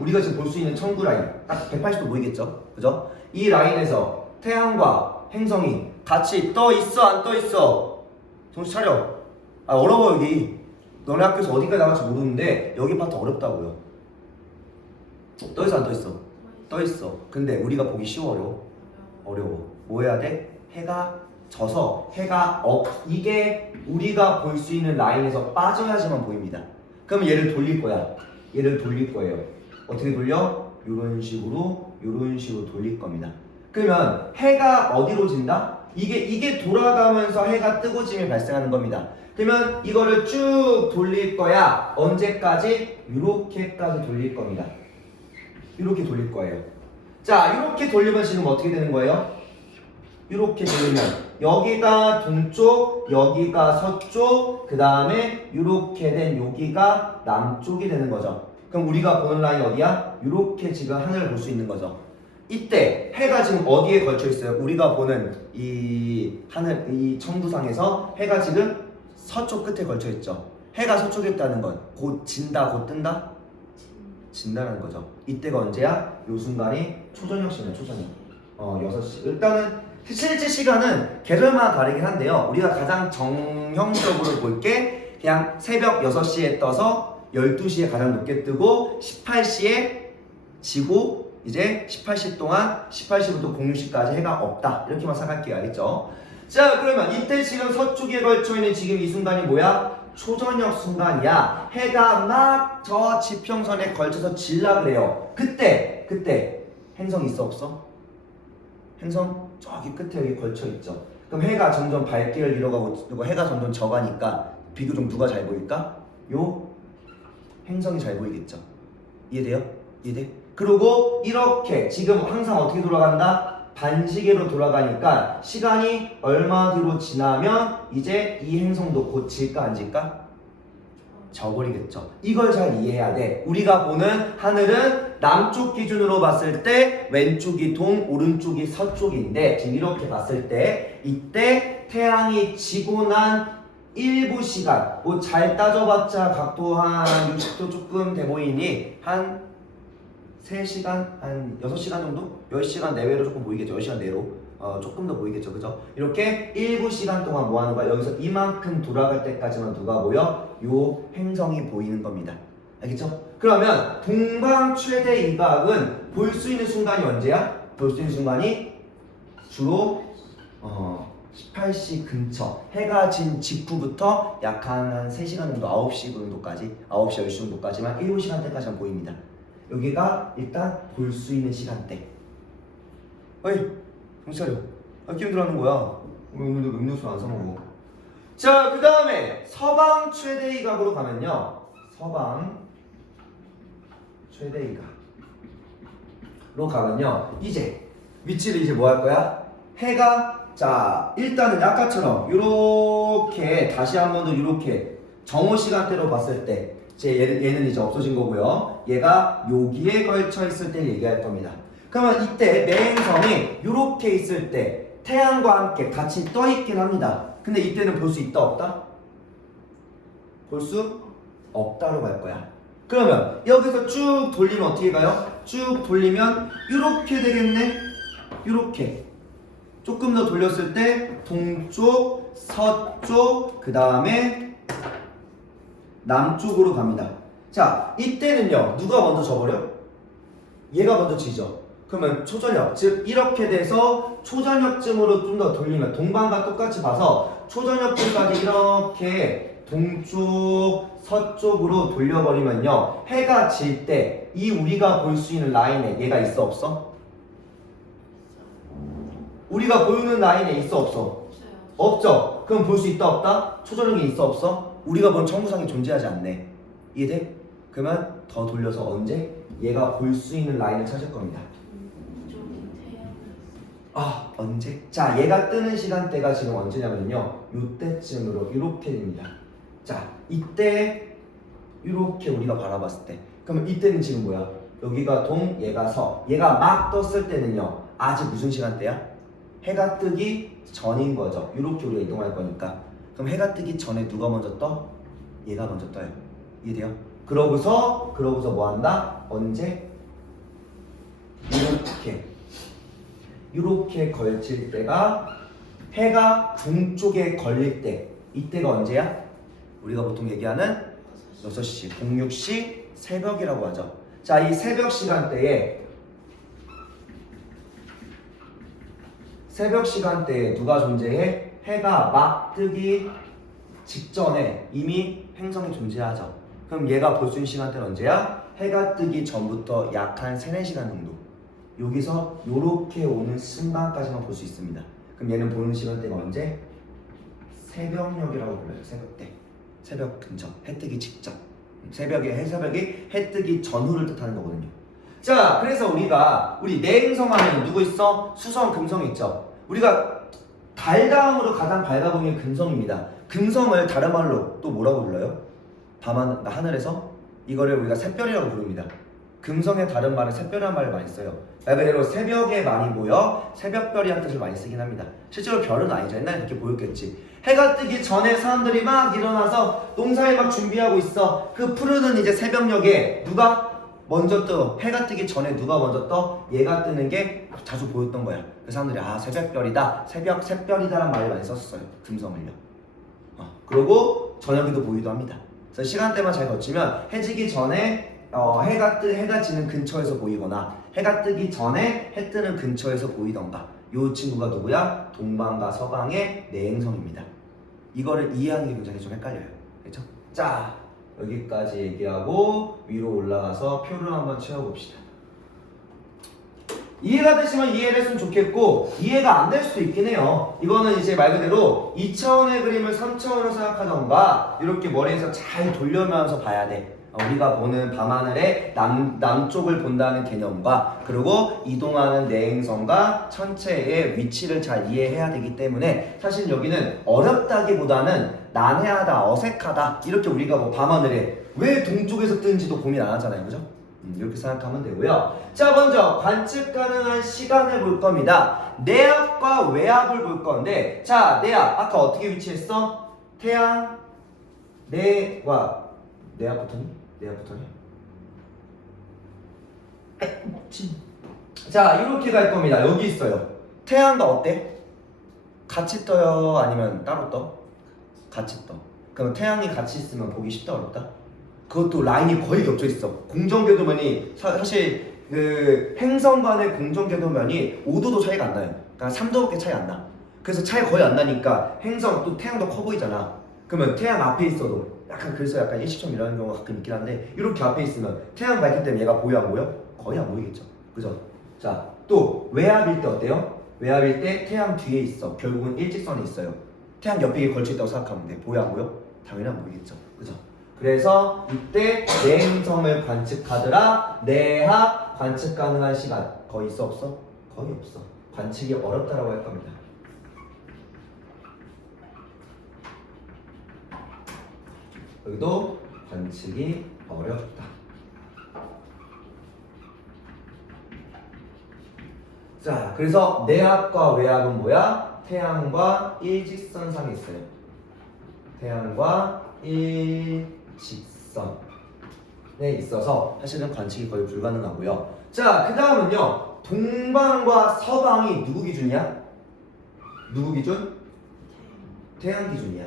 우리가 지금 볼 수 있는 천구 라인 딱 180도 보이겠죠? 그죠? 이 라인에서 태양과 행성이 같이 떠 있어 안 떠 있어? 정신 차려. 아 어려워 여기. 너네 학교에서 어디까지 나갈지 모르는데 여기 파트 어렵다고요. 떠 있어 안 떠 있어? 떠 있어. 근데 우리가 보기 쉬워요. 어려워. 뭐 해야 돼? 해가 져서 이게 우리가 볼 수 있는 라인에서 빠져야지만 보입니다. 그럼 얘를 돌릴 거야. 얘를 돌릴 거예요. 어떻게 돌려? 요런 식으로 돌릴 겁니다. 그러면 해가 어디로 진다? 이게 돌아가면서 해가 뜨고 짐이 발생하는 겁니다. 그러면 이거를 쭉 돌릴 거야. 언제까지? 이렇게까지 돌릴 겁니다. 이렇게 돌릴 거예요. 자, 이렇게 돌리면 지금 어떻게 되는 거예요? 이렇게 돌리면 여기가 동쪽, 여기가 서쪽, 그 다음에 이렇게 된 여기가 남쪽이 되는 거죠. 그럼 우리가 보는 라인 어디야? 이렇게 지금 하늘을 볼 수 있는 거죠. 이때 해가 지금 어디에 걸쳐 있어요? 우리가 보는 이 하늘, 이 천구상에서 해가 지금 서쪽 끝에 걸쳐 있죠. 해가 서쪽에 있다는 건 곧 진다, 곧 뜬다? 진다는 거죠. 이때가 언제야? 요 순간이 초저녁 시간이에요. 초저녁. 6시. 일단은 실제 시간은 계절마다 다르긴 한데요. 우리가 가장 정형적으로 볼 게 그냥 새벽 6시에 떠서 12시에 가장 높게 뜨고 18시에 지고 이제 18시 동안 18시부터 06시까지 해가 없다. 이렇게만 생각할게요. 알겠죠? 자, 그러면 이때 지금 서쪽에 걸쳐 있는 지금 이 순간이 뭐야? 초저녁 순간이야. 해가 막 저 지평선에 걸쳐서 질라 그래요. 그때 행성 있어 없어? 행성 저기 끝에 여기 걸쳐 있죠. 그럼 해가 점점 밝기를 잃어가고 그리고 해가 점점 져가니까 비교적 누가 잘 보일까? 요 행성이 잘 보이겠죠. 이해돼요? 이해돼? 그리고 이렇게 지금 항상 어떻게 돌아간다? 반시계로 돌아가니까 시간이 얼마 뒤로 지나면 이제 이 행성도 곧 질까 안 질까? 져버리겠죠. 이걸 잘 이해해야 돼. 우리가 보는 하늘은 남쪽 기준으로 봤을 때 왼쪽이 동, 오른쪽이 서쪽인데 지금 이렇게 봤을 때 이때 태양이 지고 난 일부 시간, 뭐 잘 따져봤자 각도 한 60도 조금 돼 보이니 한 3시간, 한 6시간 정도? 10시간 내외로 조금 보이겠죠. 10시간 내로. 조금 더 보이겠죠. 그죠? 이렇게 일부 시간 동안 뭐 하는 거야? 여기서 이만큼 돌아갈 때까지만 누가 보여? 요 행성이 보이는 겁니다. 알겠죠? 그러면 동방 최대 이각은 볼 수 있는 순간이 언제야? 볼 수 있는 순간이 주로 18시 근처 해가 진 직후부터 약 한 3시간 정도 9시 정도까지 9시 10시 정도까지만 7시간대까지만 보입니다. 여기가 일단 볼 수 있는 시간대. 어이 정신 차려. 게임 들어가는 거야. 오늘도 음료수 안 사먹어. 자, 그 다음에 서방 최대 이각으로 가면요. 서방 최대 이각로 가면요. 이제 위치를 이제 뭐 할 거야? 해가 자 일단은 아까처럼 이렇게 다시 한 번 더 이렇게 정오 시간대로 봤을 때 얘는 이제 없어진 거고요. 얘가 여기에 걸쳐 있을 때 얘기할 겁니다. 그러면 이때 내 행성이 이렇게 있을 때 태양과 함께 같이 떠 있긴 합니다. 근데 이때는 볼 수 있다 없다? 볼 수 없다로 갈 거야. 그러면 여기서 쭉 돌리면 어떻게 가요? 쭉 돌리면 이렇게 되겠네. 이렇게 조금 더 돌렸을 때 동쪽, 서쪽, 그 다음에 남쪽으로 갑니다. 자, 이때는요 누가 먼저 져버려? 얘가 먼저 지죠. 그러면 초저녁, 즉 이렇게 돼서 초저녁쯤으로 좀 더 돌리면 동방과 똑같이 봐서 초저녁쯤까지 이렇게 동쪽, 서쪽으로 돌려버리면요 해가 질 때 이 우리가 볼 수 있는 라인에 얘가 있어 없어? 우리가 보이는 라인에 있어 없어? 없어요. 없죠? 그럼 볼 수 있다 없다? 초저녁에 있어 없어? 우리가 본 천구상이 존재하지 않네. 이해돼? 그러면 더 돌려서 언제? 얘가 볼 수 있는 라인을 찾을 겁니다. 이쪽이 태양을 아 언제? 자 얘가 뜨는 시간대가 지금 언제냐면요 요때쯤으로 이렇게 됩니다. 자 이때 이렇게 우리가 바라봤을 때 그러면 이때는 지금 뭐야? 여기가 동 얘가 서 얘가 막 떴을 때는요 아직 무슨 시간대야? 해가 뜨기 전인 거죠. 이렇게 우리가 이동할 거니까 그럼 해가 뜨기 전에 누가 먼저 떠? 얘가 먼저 떠요. 이해돼요? 그러고서 뭐 한다? 언제? 이렇게 걸칠 때가 해가 동쪽에 걸릴 때 이때가 언제야? 우리가 보통 얘기하는 6시, 06시 새벽이라고 하죠. 자, 이 새벽 시간대에 누가 존재해? 해가 막 뜨기 직전에 이미 행성이 존재하죠. 그럼 얘가 볼 수 있는 시간대는 언제야? 해가 뜨기 전부터 약 한 3, 4시간 정도. 여기서 요렇게 오는 순간까지만 볼 수 있습니다. 그럼 얘는 보는 시간대가 언제? 새벽녘이라고 불러요. 새벽때. 새벽 근처. 해 뜨기 직전. 새벽이 해 뜨기 전후를 뜻하는 거거든요. 자, 그래서 우리 내행성 하면 누구 있어? 수성, 금성 있죠. 우리가 달 다음으로 가장 밝아 보이는 금성입니다. 금성을 다른 말로 또 뭐라고 불러요? 하늘에서 이거를 우리가 샛별이라고 부릅니다. 금성의 다른 말은 샛별이라는 말을 많이 써요. 말 그대로 새벽에 많이 보여 새벽별이라는 뜻을 많이 쓰긴 합니다. 실제로 별은 아니죠. 옛날에 이렇게 보였겠지. 해가 뜨기 전에 사람들이 막 일어나서 농사에 막 준비하고 있어. 그 푸르는 이제 새벽녘에 누가 먼저 떠? 해가 뜨기 전에 누가 먼저 떠? 얘가 뜨는 게 자주 보였던 거야. 그 사람들이 아 새벽별이다, 새별이다라는 말을 많이 썼어요. 금성을요. 그리고 저녁에도 보이기도 합니다. 그래서 시간대만 잘 거치면 해 지기 전에 해가 지는 근처에서 보이거나 해가 뜨기 전에 해 뜨는 근처에서 보이던가 요 친구가 누구야? 동방과 서방의 내행성입니다. 이거를 이해하는 게 굉장히 좀 헷갈려요. 그렇죠? 자 여기까지 얘기하고 위로 올라가서 표를 한번 채워봅시다. 이해가 되시면 이해를 했으면 좋겠고 이해가 안 될 수도 있긴 해요. 이거는 이제 말 그대로 2차원의 그림을 3차원으로 생각하던가 이렇게 머리에서 잘 돌려면서 봐야 돼. 우리가 보는 밤하늘의 남쪽을 본다는 개념과 그리고 이동하는 내행성과 천체의 위치를 잘 이해해야 되기 때문에 사실 여기는 어렵다기보다는 난해하다, 어색하다 이렇게 우리가 뭐 밤하늘에 왜 동쪽에서 뜨는지도 고민 안 하잖아요. 그죠? 이렇게 생각하면 되고요. 자 먼저 관측 가능한 시간을 볼 겁니다. 내압과 외압을 볼 건데 자 내압 아까 어떻게 위치했어? 태양 내와 내압부터니? 자 이렇게 갈 겁니다. 여기 있어요. 태양과 어때? 같이 떠요? 아니면 따로 떠? 같이 떠. 그럼 태양이 같이 있으면 보기 쉽다 어렵다? 그것도 라인이 거의 겹쳐 있어. 공정궤도면이 사실 그 행성 간의 공정궤도면이 5도도 차이가 안 나요. 그러니까 3도밖에 차이 안 나. 그래서 차이 거의 안 나니까 행성 또 태양도 커 보이잖아. 그러면 태양 앞에 있어도 그래서 약간 일시점 이라는 경우가 가끔 있긴 한데 이렇게 앞에 있으면 태양 밝기 때문에 얘가 보여 안 보여? 거의 안 보이겠죠. 그죠? 자 또 외압일 때 어때요? 외압일 때 태양 뒤에 있어. 결국은 일직선에 있어요. 태양 옆에 걸쳐 있다고 생각하면 돼. 보여 안 보여? 당연히 안 보이겠죠. 그죠? 그래서 이때 내행성을 관측하더라. 내합 관측 가능한 시간 거의 있어 없어? 거의 없어. 관측이 어렵다라고 할 겁니다. 여기도 관측이 어렵다. 자, 그래서 내압과 외압은 뭐야? 태양과 일직선상에 있어요. 태양과 일직선에 있어서 사실은 관측이 거의 불가능하고요. 자, 그 다음은요. 동방과 서방이 누구 기준이야? 누구 기준? 태양 기준이야.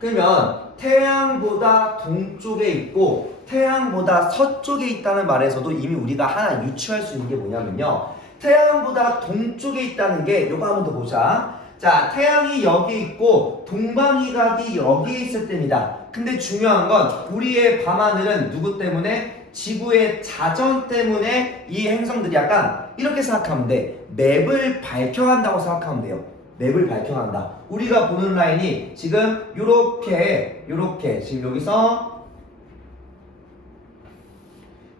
그러면 태양보다 동쪽에 있고 태양보다 서쪽에 있다는 말에서도 이미 우리가 하나 유추할 수 있는 게 뭐냐면요. 태양보다 동쪽에 있다는 게 요거 한번 더 보자. 자, 태양이 여기 있고 동방이각이 여기에 있을 때입니다. 근데 중요한 건 우리의 밤하늘은 누구 때문에? 지구의 자전 때문에 이 행성들이 약간 이렇게 생각하면 돼. 맵을 밝혀간다고 생각하면 돼요. 맵을 밝혀간다. 우리가 보는 라인이 지금 요렇게 지금 여기서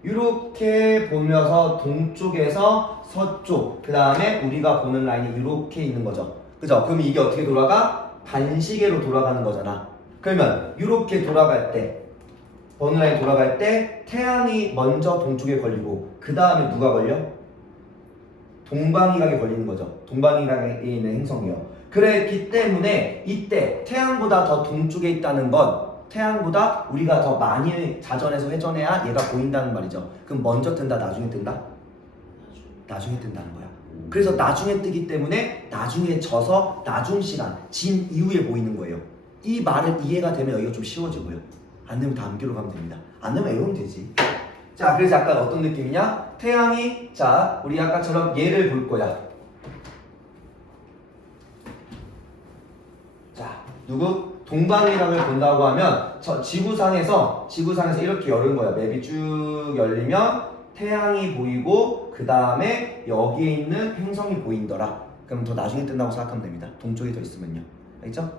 이렇게 보면서 동쪽에서 서쪽, 그 다음에 우리가 보는 라인이 이렇게 있는 거죠. 그죠? 그럼 이게 어떻게 돌아가? 반시계로 돌아가는 거잖아. 그러면 이렇게 돌아갈 때, 보는 라인 돌아갈 때 태양이 먼저 동쪽에 걸리고 그 다음에 누가 걸려? 동방이각에 걸리는 거죠. 동방이각에 있는 행성이요. 그랬기 때문에 이때 태양보다 더 동쪽에 있다는 건 태양보다 우리가 더 많이 자전해서 회전해야 얘가 보인다는 말이죠. 그럼 먼저 뜬다, 나중에 뜬다? 나중에 뜬다는 거야. 그래서 나중에 뜨기 때문에 나중에 져서 나중 시간, 진 이후에 보이는 거예요. 이 말을 이해가 되면 여기가 좀 쉬워지고요. 안 되면 다 암기로 가면 됩니다. 안 되면 외우면 되지. 자, 그래서 약간 어떤 느낌이냐? 태양이, 자, 우리 아까처럼 얘를 볼 거야. 자, 누구? 동방이각을 본다고 하면 저 지구상에서 이렇게 열린 거야. 맵이 쭉 열리면 태양이 보이고 그 다음에 여기에 있는 행성이 보인더라. 그럼 더 나중에 뜬다고 생각하면 됩니다. 동쪽에 더 있으면요. 알겠죠?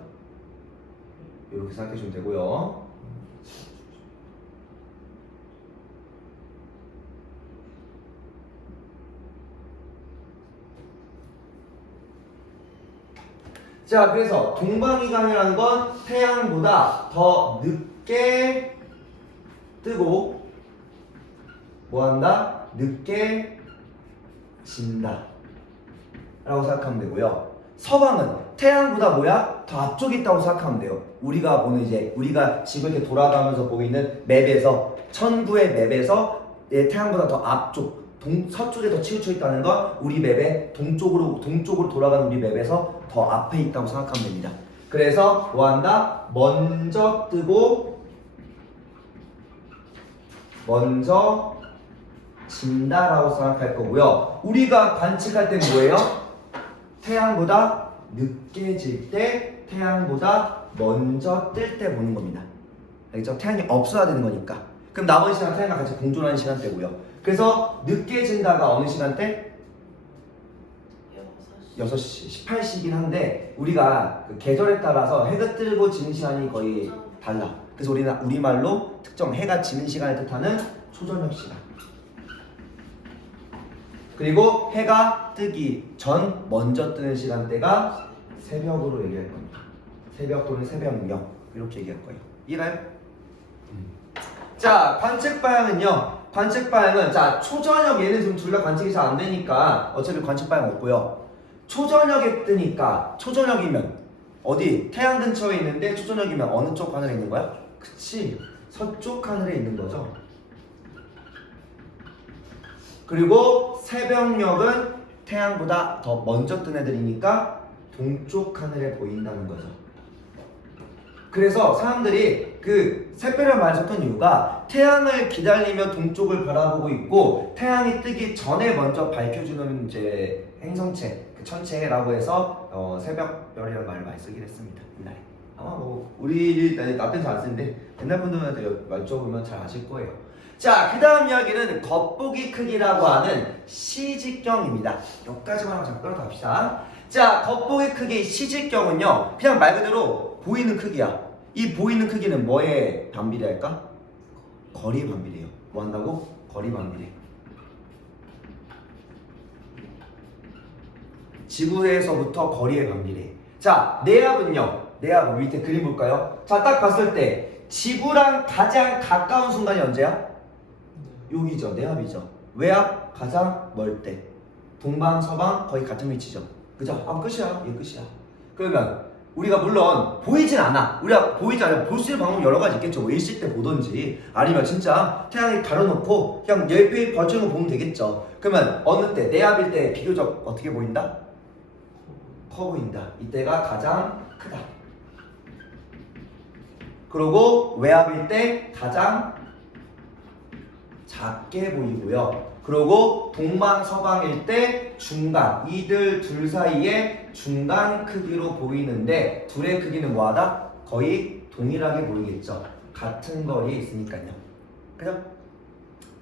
이렇게 생각해 주면 되고요. 자, 그래서 동방이강이라는 건 태양보다 더 늦게 뜨고 뭐한다? 늦게 진다 라고 생각하면 되고요. 서방은 태양보다 뭐야? 더 앞쪽에 있다고 생각하면 돼요. 우리가 보는 이제 우리가 지금 이렇게 돌아가면서 보이는 맵에서 천구의 맵에서 태양보다 더 앞쪽 서쪽에 더 치우쳐 있다는 건 우리 맵의 동쪽으로 돌아가는 우리 맵에서 더 앞에 있다고 생각하면 됩니다. 그래서 뭐한다? 먼저 뜨고 먼저 진다라고 생각할 거고요. 우리가 관측할 때 뭐예요? 태양보다 늦게 질 때, 태양보다 먼저 뜰 때 보는 겁니다. 알겠죠? 태양이 없어야 되는 거니까. 그럼 나머지 시간 태양과 같이 공존하는 시간대고요. 그래서 늦게 진다가 어느 시간대? 6시, 18시긴 한데 우리가 그 계절에 따라서 해가 뜨고 지는 시간이 거의 달라. 그래서 우리는 우리말로 특정 해가 지는 시간을 뜻하는 초저녁 시간. 그리고 해가 뜨기 전 먼저 뜨는 시간대가 새벽으로 얘기할 겁니다. 새벽 또는 새벽녘 이렇게 얘기할 거예요. 이해가요? 자, 관측 방향은요. 관측 방향은 자 초저녁 얘는 지금 둘 다 관측이 잘 안 되니까 어차피 관측 방향 없고요. 초저녁에 뜨니까 초저녁이면 어디 태양 근처에 있는데 초저녁이면 어느 쪽 하늘에 있는 거야? 그치, 서쪽 하늘에 있는 거죠. 그리고 새벽녘은 태양보다 더 먼저 뜬 애들이니까 동쪽 하늘에 보인다는 거죠. 그래서 사람들이 그 새별을 많이 썼던 이유가 태양을 기다리며 동쪽을 바라보고 있고 태양이 뜨기 전에 먼저 밝혀주는 이제 행성체, 그 천체라고 해서 새벽별이라는 말을 많이 쓰긴 했습니다. 옛날에. 아마 뭐 우리 나 때는 잘 안 쓰는데 옛날 분들한테 여쭤보면 잘 아실 거예요. 자, 그 다음 이야기는 겉보기 크기라고 하는 시직경입니다. 여기까지만 하고 잠깐 갑시다. 자, 겉보기 크기 시직경은요 그냥 말 그대로 보이는 크기야. 이 보이는 크기는 뭐에 반비례할까? 거리에 반비례해요. 뭐 한다고? 거리 반비례. 지구에서부터 거리에 반비례. 자, 내압은요. 내압 밑에 그림 볼까요? 자, 딱 봤을 때 지구랑 가장 가까운 순간이 언제야? 여기죠. 내압이죠. 외압 가장 멀 때. 동방, 서방 거의 같은 위치죠. 그죠? 아, 끝이야. 이게 끝이야. 그러면 우리가 물론 보이진 않아. 우리가 보이지 않아. 볼 수 있는 방법 여러 가지 있겠죠. 뭐 일시 때 보던지 아니면 진짜 태양이 가려놓고 그냥 옆에 버티는 거 보면 되겠죠. 그러면 어느 때 내압일 때 비교적 어떻게 보인다? 커 보인다. 이때가 가장 크다. 그리고 외압일 때 가장 작게 보이고요. 그리고 동방 서방일 때 중간, 이들 둘 사이에 중간 크기로 보이는데 둘의 크기는 뭐하다? 거의 동일하게 보이겠죠. 같은 거리에 있으니까요. 그죠?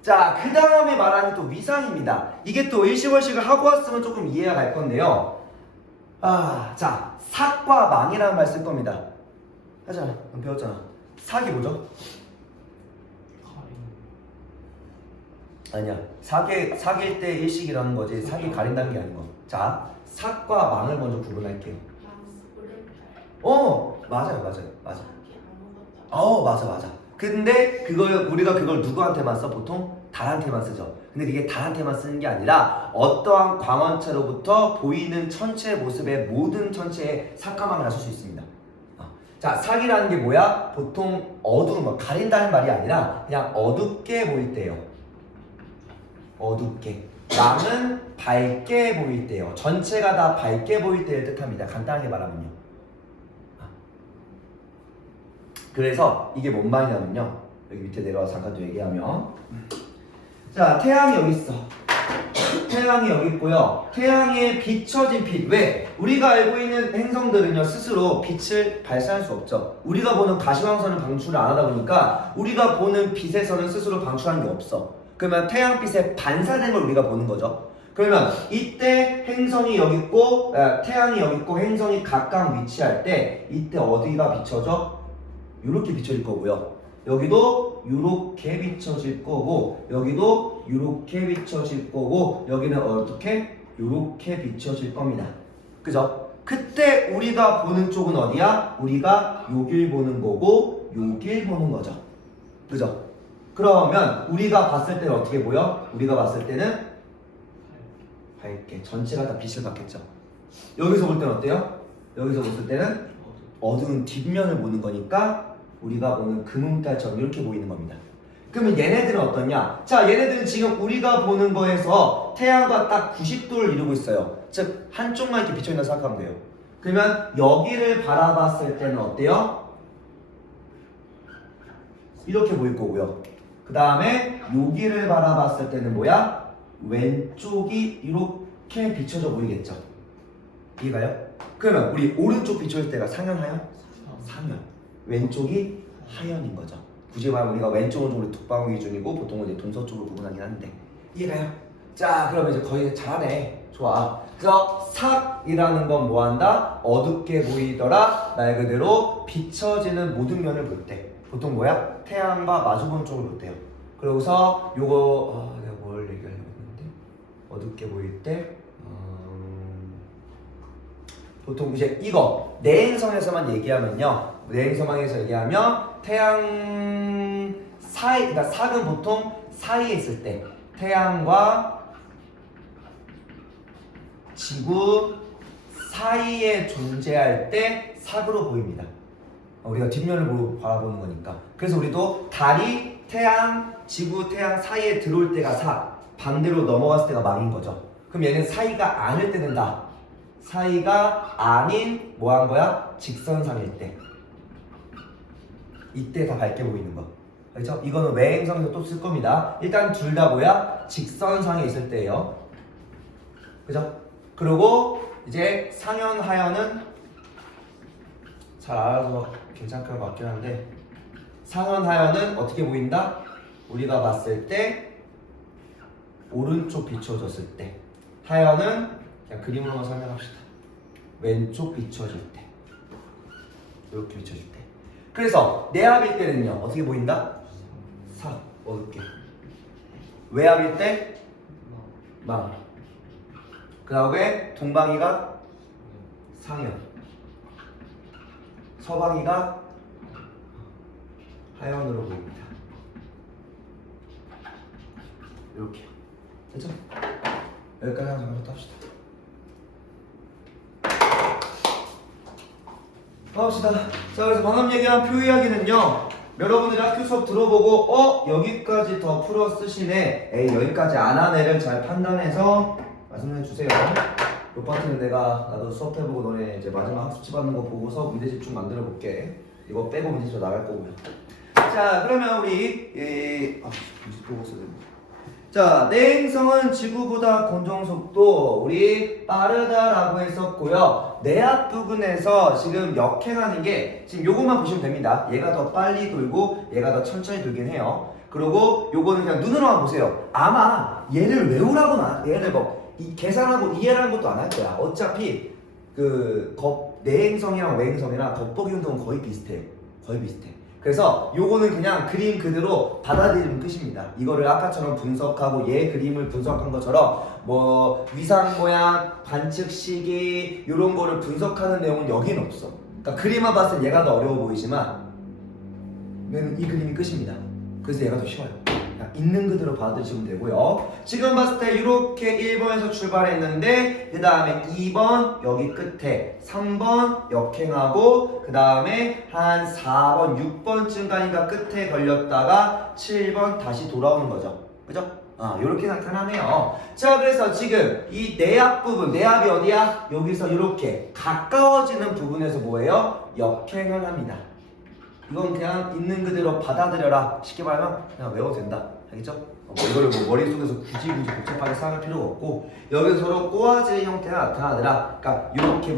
자, 그 다음에 말하는 또 위상입니다. 이게 또 일시월식을 하고 왔으면 조금 이해가 갈 건데요. 자, 삭과 망이라는 말 쓸 겁니다. 하잖아, 배웠잖아. 삭이 뭐죠? 아니야. 사귈 때 일식이라는 거지. 사기 가린다는 게 아닌 거. 자, 삭과 망을 먼저 구분할게요. 맞아요. 맞아. 근데 우리가 그걸 누구한테만 써? 보통 달한테만 쓰죠. 근데 그게 달한테만 쓰는 게 아니라 어떠한 광원체로부터 보이는 천체의 모습의 모든 천체에 삭과망을 쓸 수 있습니다. 자, 삭이라는 게 뭐야? 보통 어두운 거, 가린다는 말이 아니라 그냥 어둡게 보일 때요. 어둡게. 망은 밝게 보일 때요. 전체가 다 밝게 보일 때를 뜻합니다. 간단하게 말하면요. 그래서 이게 뭔 말이냐면요. 여기 밑에 내려와서 잠깐 또 얘기하면, 자, 태양이 여기 있어. 태양이 여기 있고요. 태양에 비춰진 빛. 왜? 우리가 알고 있는 행성들은요, 스스로 빛을 발산할 수 없죠. 우리가 보는 가시광선은 방출을 안 하다 보니까 우리가 보는 빛에서는 스스로 방출하는 게 없어. 그러면 태양빛에 반사된 걸 우리가 보는 거죠. 그러면 이때 행성이 여기 있고, 태양이 여기 있고 행성이 각각 위치할 때 이때 어디가 비춰져? 이렇게 비춰질 거고요. 여기도 이렇게 비춰질 거고, 여기도 이렇게 비춰질 거고, 여기는 어떻게? 이렇게 비춰질 겁니다. 그죠? 그때 우리가 보는 쪽은 어디야? 우리가 여길 보는 거고, 여길 보는 거죠. 그죠? 그러면 우리가 봤을 때는 어떻게 보여? 우리가 봤을 때는 밝게 전체가 다 빛을 받겠죠. 여기서 볼 때는 어때요? 여기서 봤을 때는 어두운 뒷면을 보는 거니까 우리가 보는 금음달처럼 이렇게 보이는 겁니다. 그러면 얘네들은 어떠냐? 자, 얘네들은 지금 우리가 보는 거에서 태양과 딱 90도를 이루고 있어요. 즉 한쪽만 이렇게 비춰있다고 생각하면 돼요. 그러면 여기를 바라봤을 때는 어때요? 이렇게 보일 거고요. 그 다음에 여기를 바라봤을 때는 뭐야? 왼쪽이 이렇게 비춰져 보이겠죠. 이해가요? 그러면 우리 오른쪽 비춰질 때가 상현, 하현? 상현. 왼쪽이 하현인 거죠. 굳이 말하면 우리가 왼쪽 오른쪽으로 북방위 기준이고 보통은 이제 동서쪽으로 구분하긴 한데, 이해가요? 자, 그러면 이제 거의 잘하네. 좋아. 그래서 삭이라는 건 뭐한다? 어둡게 보이더라. 말 그대로 비춰지는 모든 면을 볼 때 보통 뭐야? 태양과 마주보는 쪽을 볼 때요. 그러고서 요거 내가 뭘 얘기하려고 했는데, 어둡게 보일 때 보통 이제 이거 내행성에서만 얘기하면요, 내행성에서 얘기하면 태양 사이, 그러니까 삭은 보통 사이에 있을 때, 태양과 지구 사이에 존재할 때 삭으로 보입니다. 우리가 뒷면을 바라보는 거니까. 그래서 우리도 달이 태양, 지구, 태양 사이에 들어올 때가 삭, 반대로 넘어갔을 때가 망인 거죠. 그럼 얘는 사이가 아닐 때는 다, 사이가 아닌 뭐 한 거야? 직선상일 때, 이때 다 밝게 보이는 거. 그렇죠? 이거는 외행성에서 또 쓸 겁니다. 일단 둘 다 뭐야? 직선상에 있을 때예요. 그죠? 그리고 이제 상현, 하현은 잘 알아서 괜찮을 것 같긴 한데, 상현, 하현은 어떻게 보인다? 우리가 봤을 때 오른쪽 비춰졌을 때, 하현은 그냥 그림으로만 설명합시다. 왼쪽 비춰질 때, 이렇게 비춰질 때. 그래서 내압일 때는요, 어떻게 보인다? 삭, 어둡게. 외압일 때 망. 그 다음에 동방이가 상현, 서방이가 하현으로 보입니다. 이렇게. 됐죠? 여기까지 한번 합시다. 가봅시다. 자, 그래서 방금 얘기한 표 이야기는요, 여러분들이 학교 수업 들어보고 여기까지 더 풀어 쓰시네, 에이 여기까지 안 한 애를 잘 판단해서 말씀해 주세요. 요 파트는 나도 수업해보고 너네 이제 마지막 학습지 받는 거 보고서 문제 집중 만들어 볼게. 이거 빼고 문제 집중 나갈 거고요. 자, 그러면 우리 문제 보고 써야 됩니다. 자, 내행성은 지구보다 공정 속도 우리 빠르다라고 했었고요. 내압 부근에서 지금 역행하는 게 지금 요것만 보시면 됩니다. 얘가 더 빨리 돌고 얘가 더 천천히 돌긴 해요. 그리고 요거는 그냥 눈으로만 보세요. 아마 얘를 외우라거나 얘를 이 계산하고 이해하는 것도 안 할 거야. 어차피 내행성이랑 외행성이랑 겉보기 운동은 거의 비슷해요. 거의 비슷해. 그래서 요거는 그냥 그림 그대로 받아들이는 끝입니다. 이거를 아까처럼 분석하고 얘 그림을 분석한 것처럼 뭐 위상 모양, 관측 시기 이런 거를 분석하는 내용은 여기는 없어. 그러니까 그림만 봤을 때 얘가 더 어려워 보이지만 이 그림이 끝입니다. 그래서 얘가 더 쉬워요. 그냥 있는 그대로 받아들이시면 되고요. 지금 봤을 때 이렇게 1번에서 출발했는데 그 다음에 2번 여기 끝에 3번 역행하고 그 다음에 한 4번 6번쯤 가니까 끝에 걸렸다가 7번 다시 돌아오는 거죠. 그죠? 이렇게 나타나네요. 자, 그래서 지금 이 내압 부분, 내압이 어디야? 여기서 이렇게 가까워지는 부분에서 뭐예요? 역행을 합니다. 이건 그냥 있는 그대로 받아들여라. 쉽게 말하면 그냥 외워도 된다. 알겠죠? 이거를 뭐 머릿속에서 굳이 복잡하게 생각할 필요가 없고 여기서 서로 꼬아지는 형태가 나타나더라. 그러니까 이렇게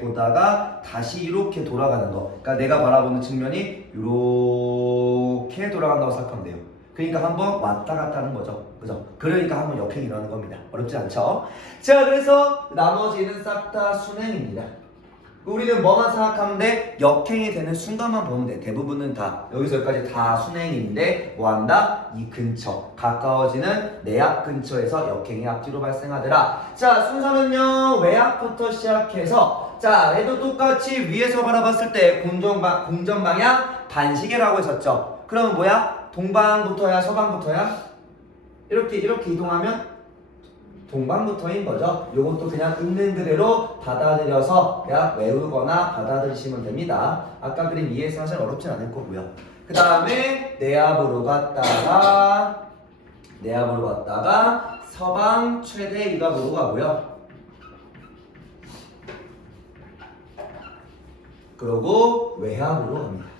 보다가 다시 이렇게 돌아가는 거. 그러니까 내가 바라보는 측면이 이렇게 돌아간다고 생각하면 돼요. 그러니까 한번 왔다 갔다 하는 거죠. 그죠? 그러니까 한번 역행이 일어나는 겁니다. 어렵지 않죠? 자, 그래서 나머지는 싹 다 순행입니다. 우리는 뭐만 생각하면 돼? 역행이 되는 순간만 보면 돼. 대부분은 다 여기서 여기까지 다 순행인데 뭐 한다? 이 근처 가까워지는 내압 근처에서 역행이 앞뒤로 발생하더라. 자, 순서는요 외압부터 시작해서 자 얘도 똑같이 위에서 바라봤을 때 공전 방향 반시계라고 했었죠. 그러면 뭐야? 동방부터야 서방부터야? 이렇게 이동하면 동방부터인 거죠. 요것도 그냥 있는 그대로 받아들여서 그냥 외우거나 받아들이시면 됩니다. 아까 그림 이해해서 사실 어렵진 않을 거고요. 그 다음에 내압으로 갔다가 서방 최대 이각으로 가고요. 그리고 외압으로 갑니다.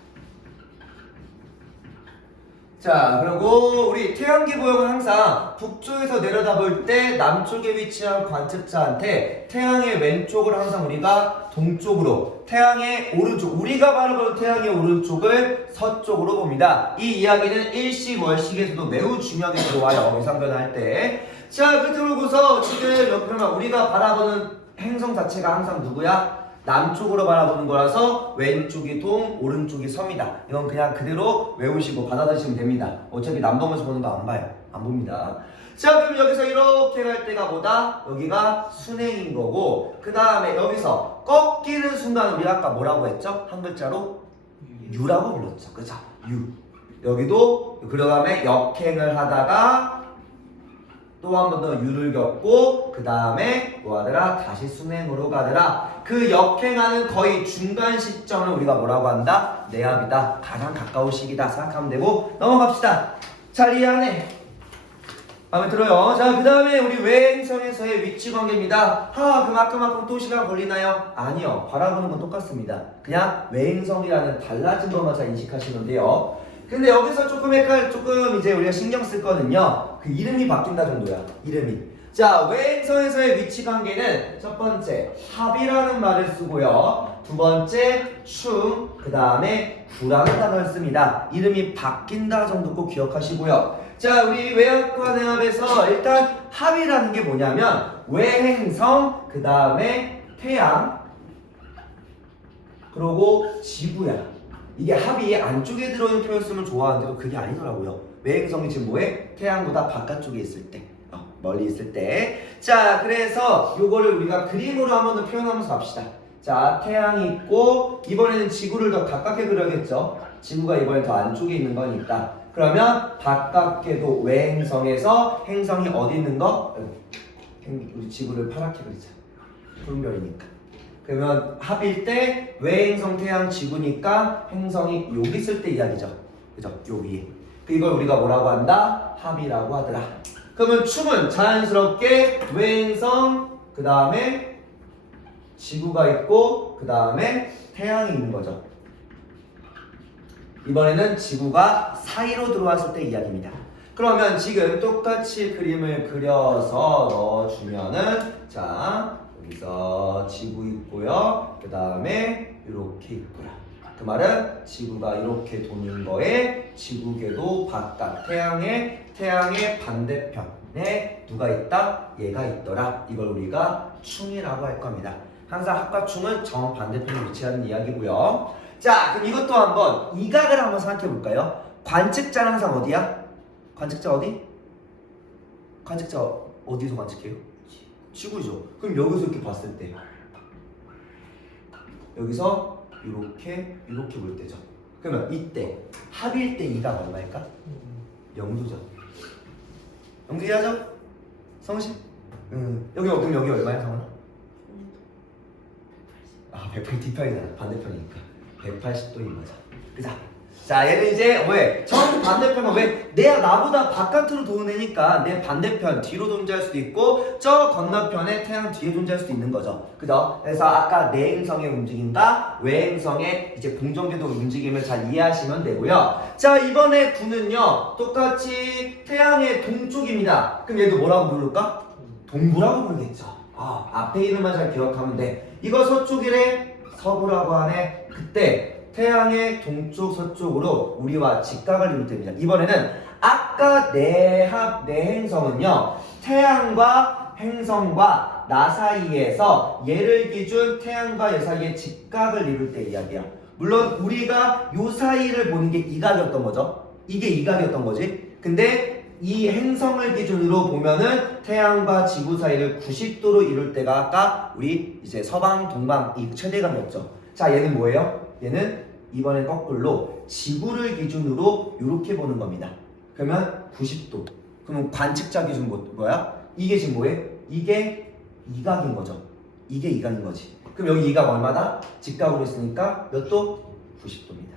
자, 그리고 우리 태양계 모형은 항상 북쪽에서 내려다볼 때 남쪽에 위치한 관측자한테 태양의 왼쪽을 항상 우리가 동쪽으로, 태양의 오른쪽, 우리가 바라보는 태양의 오른쪽을 서쪽으로 봅니다. 이 이야기는 일식 월식에서도 매우 중요하게 들어와요. 위상변화할 때. 자, 그러고서 지금 그러면 우리가 바라보는 행성 자체가 항상 누구야? 남쪽으로 바라보는 거라서 왼쪽이 동, 오른쪽이 서입니다. 이건 그냥 그대로 외우시고 받아들이시면 됩니다. 어차피 남동에서 보는 거 안 봐요. 안 봅니다. 자, 그럼 여기서 이렇게 갈 때가 뭐다? 여기가 순행인 거고 그 다음에 여기서 꺾이는 순간 우리가 아까 뭐라고 했죠? 한 글자로 유라고 불렀죠. 그죠? 유. 여기도 그 다음에 역행을 하다가 또 한 번 더 유를 겪고 그 다음에 뭐 하더라? 다시 순행으로 가더라. 그 역행하는 거의 중간 시점을 우리가 뭐라고 한다? 내압이다. 가장 가까운 시기다 생각하면 되고 넘어갑시다. 자리 안에 마음에 들어요. 자, 그 다음에 우리 외행성에서의 위치 관계입니다. 그만큼 또 시간 걸리나요? 아니요. 바라보는 건 똑같습니다. 그냥 외행성이라는 달라진 것만 잘 인식하시면 돼요. 근데 여기서 조금 이제 우리가 신경 쓸 거는요. 그 이름이 바뀐다 정도야. 이름이. 자, 외행성에서의 위치 관계는 첫 번째 합이라는 말을 쓰고요. 두 번째 충, 그 다음에 구라는 단어를 씁니다. 이름이 바뀐다 정도 꼭 기억하시고요. 자, 우리 외압과 내압에서 일단 합이라는 게 뭐냐면 외행성, 그 다음에 태양, 그리고 지구야. 이게 합이 안쪽에 들어있는 표현 쓰면 좋아하는데도 그게 아니더라고요. 외행성이 지금 뭐해? 태양보다 바깥쪽에 있을 때, 멀리 있을 때. 자, 그래서 요거를 우리가 그림으로 한번 더 표현하면서 갑시다. 자, 태양이 있고 이번에는 지구를 더 가깝게 그려야겠죠. 지구가 이번에 더 안쪽에 있는 거니까. 그러면 가깝게도 외행성에서 행성이 어디 있는 거? 우리 지구를 파랗게 그리자. 푸른 별이니까. 그러면 합일 때 외행성 태양 지구니까 행성이 여기 있을 때 이야기죠. 그죠? 요 위에. 이걸 우리가 뭐라고 한다? 합이라고 하더라. 그러면 충은 자연스럽게 외행성, 그 다음에 지구가 있고 그 다음에 태양이 있는 거죠. 이번에는 지구가 사이로 들어왔을 때 이야기입니다. 그러면 지금 똑같이 그림을 그려서 넣어주면은 자, 여기서 지구 있고요. 그 다음에 이렇게 있고요. 그 말은 지구가 이렇게 도는 거에 지구궤도 바깥 태양의 반대편에 누가 있다? 얘가 있더라. 이걸 우리가 충이라고 할 겁니다. 항상 합과 충은 정반대편에 위치하는 이야기고요. 자, 그럼 이것도 한번 이각을 한번 생각해 볼까요? 관측자는 항상 어디야? 관측자 어디? 관측자 어디서 관측해요? 지구죠. 그럼 여기서 이렇게 봤을 때 여기서 이렇게 볼 때죠. 그러면 이때 합일 때 이각 얼마일까? 0도죠. 0도 이해하죠? 성우씨? 여기 그럼 여기 얼마야 성우나? 아 180 뒷편이잖아. 반대편이니까 180도인 거죠. 그자. 자 얘는 이제 왜? 정 반대편은 왜? 나보다 바깥으로 도는 애니까 내 반대편 뒤로 존재할 수도 있고 저 건너편에 태양 뒤에 존재할 수도 있는 거죠. 그죠? 그래서 아까 내행성의 움직임과 외행성의 이제 공전궤도 움직임을 잘 이해하시면 되고요. 자 이번에 9는요 똑같이 태양의 동쪽입니다. 그럼 얘도 뭐라고 부를까? 동부라고 부르겠죠. 앞에 이름만 잘 기억하면 돼. 이거 서쪽이래 서부라고 하네. 그때 태양의 동쪽 서쪽으로 우리와 직각을 이룰 때입니다. 이번에는 아까 내행성은요 태양과 행성과 나 사이에서 얘를 기준 태양과 얘 사이에 직각을 이룰 때 이야기야. 물론 우리가 요 사이를 보는 게 이각이었던 거죠. 이게 이각이었던 거지. 근데 이 행성을 기준으로 보면은 태양과 지구 사이를 90도로 이룰 때가 아까 우리 이제 서방 동방 이 최대감이었죠. 자 얘는 뭐예요? 얘는 이번엔 거꾸로 지구를 기준으로 이렇게 보는 겁니다. 그러면 90도. 그러면 관측자 기준 뭐야? 이게 지금 뭐예요? 이게 이각인 거죠. 이게 이각인 거지. 그럼 여기 이각 얼마다? 직각으로 했으니까 몇 도? 90도입니다.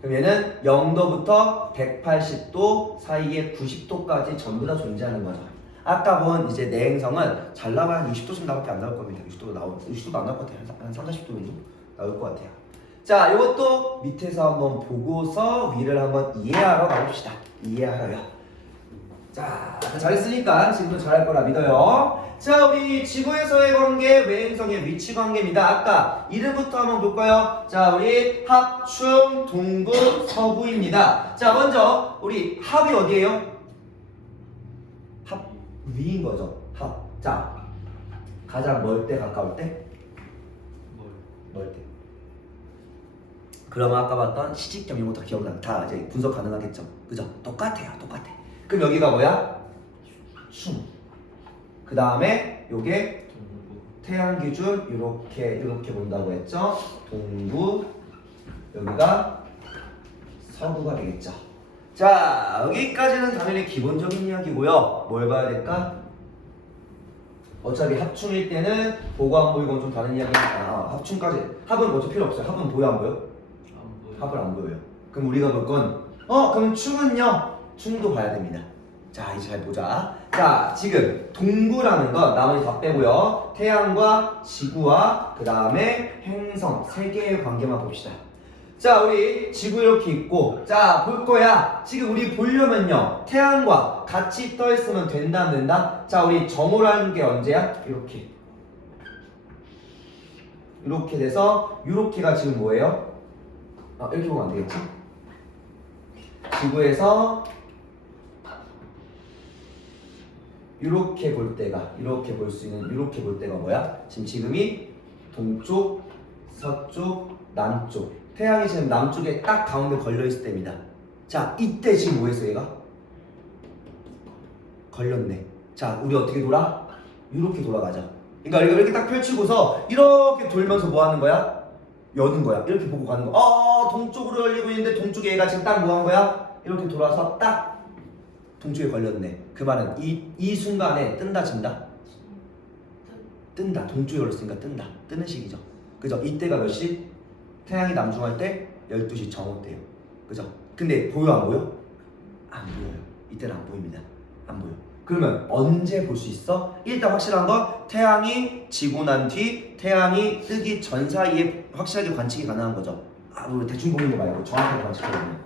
그럼 얘는 0도부터 180도 사이에 90도까지 전부 다 존재하는 거죠. 아까 본 이제 내행성은 잘 나가야 한 60도쯤 나밖에 안 나올 겁니다. 60도도 안 나올 것 같아요. 한 3, 40도 정도 나올 것 같아요. 자, 이것도 밑에서 한번 보고서 위를 한번 이해하러 가봅시다. 이해하러요. 자, 잘했으니까 지금도 잘할 거라 믿어요. 자, 우리 지구에서의 관계, 외행성의 위치 관계입니다. 아까 이름부터 한번 볼까요? 자, 우리 합충, 동구, 서부입니다. 자, 먼저 우리 합이 어디예요? 합 위인 거죠. 합. 자, 가장 멀 때 가까울 때? 멀 때. 그러면 아까 봤던 시직점 이런 것도 기억나. 다 이제 분석 가능하겠죠. 그죠? 똑같아요. 똑같아. 그럼 여기가 뭐야? 충. 그 다음에 요게 태양 기준 이렇게 본다고 했죠. 동부. 여기가 서부가 되겠죠. 자, 여기까지는 당연히 기본적인 이야기고요. 뭘 봐야 될까? 어차피 합충일 때는 보고 안 보이고 좀 다른 이야기니까 합충까지. 합은 어차피 필요 없어요. 합은 보여 안 보여? 안 보여. 합을 안 보여요. 그럼 우리가 볼 건 그럼 충은요? 충도 봐야 됩니다. 자, 이제 잘 보자. 자, 지금 동구라는 건 나머지 다 빼고요. 태양과 지구와 그 다음에 행성 세 개의 관계만 봅시다. 자, 우리 지구 이렇게 있고, 자, 볼 거야. 지금 우리 보려면요, 태양과 같이 떠 있으면 된다, 안 된다? 자, 우리 점호라는 게 언제야? 이렇게. 이렇게 돼서, 이렇게가 지금 뭐예요? 이렇게 보면 안 되겠지? 지구에서 이렇게 볼 때가, 이렇게 볼 수 있는, 이렇게 볼 때가 뭐야? 지금이 동쪽, 서쪽, 남쪽. 태양이 지금 남쪽에 딱 가운데 걸려있을 때입니다. 자, 이때 지금 뭐 했어 얘가? 걸렸네. 자, 우리 어떻게 돌아? 이렇게 돌아가자. 그러니까 이렇게 딱 펼치고서 이렇게 돌면서 뭐 하는 거야? 여는 거야. 이렇게 보고 가는 거야. 동쪽으로 열리고 있는데 동쪽에 얘가 지금 딱 뭐 한 거야? 이렇게 돌아서 딱 동쪽에 걸렸네. 그 말은 이 순간에 뜬다 진다? 뜬다. 동쪽에 걸렸으니까 뜬다. 뜨는 시기죠. 그죠? 이때가 몇 시? 태양이 남중할 때 12시 정오 때요. 그죠? 근데 보여 안 보여? 안 보여요. 이때는 안 보입니다. 안 보여. 그러면 언제 볼 수 있어? 일단 확실한 건 태양이 지고 난 뒤 태양이 뜨기 전 사이에 확실하게 관측이 가능한 거죠. 우리 대충 보는 거 말고 정확하게 관측하려면.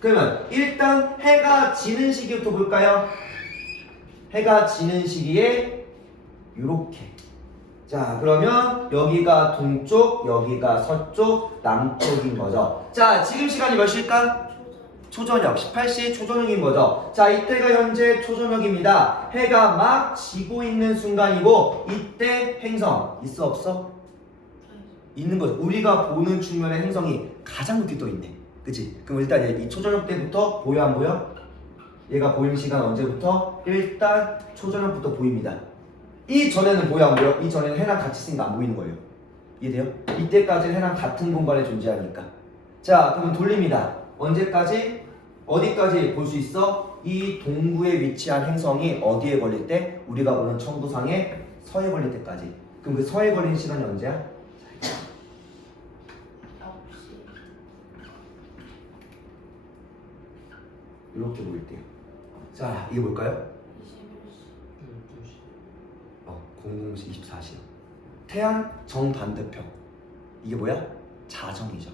그러면 일단 해가 지는 시기부터 볼까요? 해가 지는 시기에 요렇게. 자, 그러면 여기가 동쪽, 여기가 서쪽, 남쪽인 거죠. 자, 지금 시간이 몇 시일까? 초저녁, 18시 초저녁인 거죠. 자, 이때가 현재 초저녁입니다. 해가 막 지고 있는 순간이고 이때 행성 있어 없어? 있는 거죠. 우리가 보는 측면의 행성이 가장 높게 떠 있네. 그치? 그럼 일단 이 초저녁 때부터 보여 안 보여? 얘가 보이는 시간 언제부터? 일단 초저녁부터 보입니다. 이 전에는 보여 안 보여? 이 전에는 해랑 같이 있으니까 안 보이는 거예요. 이해돼요? 이때까지는 해랑 같은 공간에 존재하니까. 자, 그러면 돌립니다. 언제까지? 어디까지 볼 수 있어? 이 동구에 위치한 행성이 어디에 걸릴 때? 우리가 보는 천구상의 서에 걸릴 때까지. 그럼 그 서에 걸리는 시간이 언제야? 9시. 이렇게 보일 때요. 자, 이게 뭘까요? 21시. 12시. 00시 24시요. 태양 정반대편. 이게 뭐야? 자정이죠.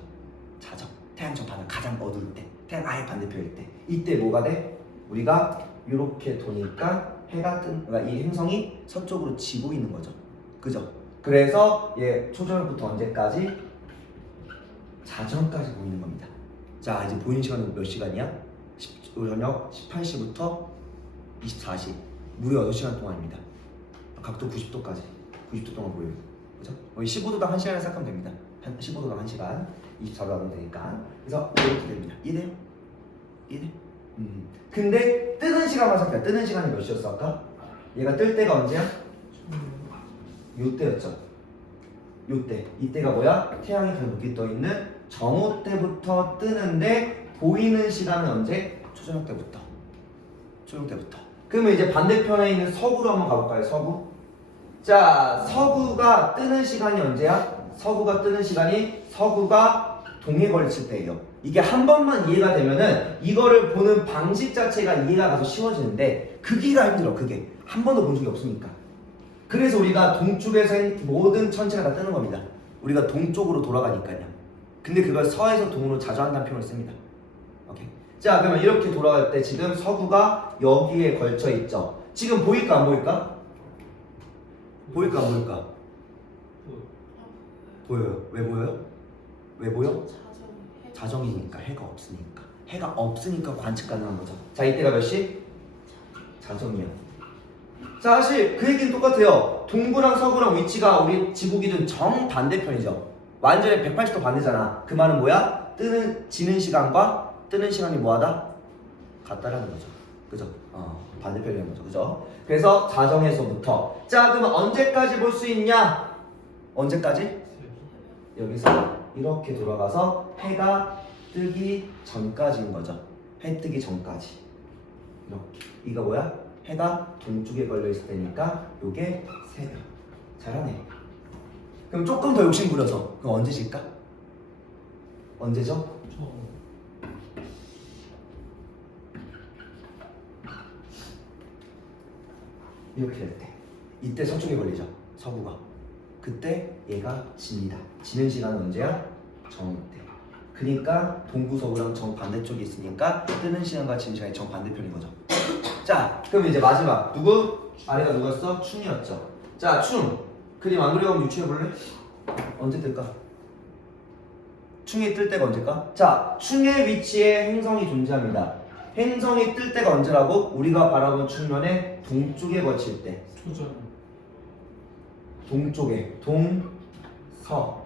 자정. 태양 정반대 가장 어두울 때. 태양 아예 반대편일 때. 이때 뭐가 돼? 우리가 이렇게 도니까 해가 그러니까 이 행성이 서쪽으로 지고 있는 거죠. 그죠? 그래서 얘 초저녁부터 언제까지? 자정까지 보이는 겁니다. 자, 이제 보이는 시간은 몇 시간이야? 저녁 18시부터 24시. 무려 8시간 동안입니다. 각도 90도까지. 90도 동안 보여요. 그죠? 15도당 1시간을 생각하면 됩니다. 15도당 1시간. 24도 하면 되니까. 그래서 이렇게 됩니다. 이래요? 이래? 근데 뜨는 시간만 생각해. 뜨는 시간이 몇 시였어 아까? 얘가 뜰 때가 언제야? 요때였죠. 요때. 이때가 뭐야? 태양이 가장 높게 떠 있는 정오 때부터 뜨는데 보이는 시간은 언제? 초저녁 때부터. 초저녁 때부터. 그러면 이제 반대편에 있는 서구로 한번 가볼까요? 서구. 자, 서구가 뜨는 시간이 언제야? 서구가 뜨는 시간이 서구가 동해 걸칠 때예요. 이게 한 번만 이해가 되면은 이거를 보는 방식 자체가 이해가 가서 쉬워지는데 그기가 힘들어. 그게 한 번도 본 적이 없으니까. 그래서 우리가 동쪽에서 모든 천체가 다 뜨는 겁니다. 우리가 동쪽으로 돌아가니까요. 근데 그걸 서에서 동으로 자주 한다는 표현을 씁니다. 오케이. 자, 그러면 이렇게 돌아갈 때 지금 서구가 여기에 걸쳐 있죠. 지금 보일까 안 보일까? 보일까 안 보일까? 보여요. 왜 보여요? 왜 보여? 자정이니까. 해가 없으니까. 해가 없으니까 관측 가능한 거죠. 자, 이때가 몇 시? 자정이요. 자, 사실 그 얘기는 똑같아요. 동구랑 서구랑 위치가 우리 지구 기준 정반대편이죠. 완전히 180도 반대잖아. 그 말은 뭐야? 지는 시간과 뜨는 시간이 뭐하다? 같다라는 거죠. 그죠? 반대편이라는 거죠. 그죠? 그래서 자정에서부터. 자, 그러면 언제까지 볼 수 있냐? 언제까지? 여기서 이렇게 돌아가서 해가 뜨기 전까지인 거죠. 해 뜨기 전까지. 이렇게. 이거 뭐야? 해가 동쪽에 걸려 있을 때니까 요게 새벽. 잘하네. 그럼 조금 더 욕심 부려서 그럼 언제 질까? 언제죠? 이렇게 될 때. 이때 서쪽에 걸리죠. 서구가. 그때 얘가 집니다. 지는 시간은 언제야? 정오 때. 그러니까 동구 서구랑 정반대쪽에 있으니까 뜨는 시간과 지는 시간이 정반대편인 거죠. 자, 그럼 이제 마지막 누구? 아래가 누구였어? 충이었죠. 자, 충 그림 안 그려가면 유추해볼래? 언제 뜰까? 충이 뜰 때가 언제일까? 자, 충의 위치에 행성이 존재합니다. 행성이 뜰 때가 언제라고? 우리가 바라보는 측면의 동쪽에 걸칠 때. 동쪽에 동서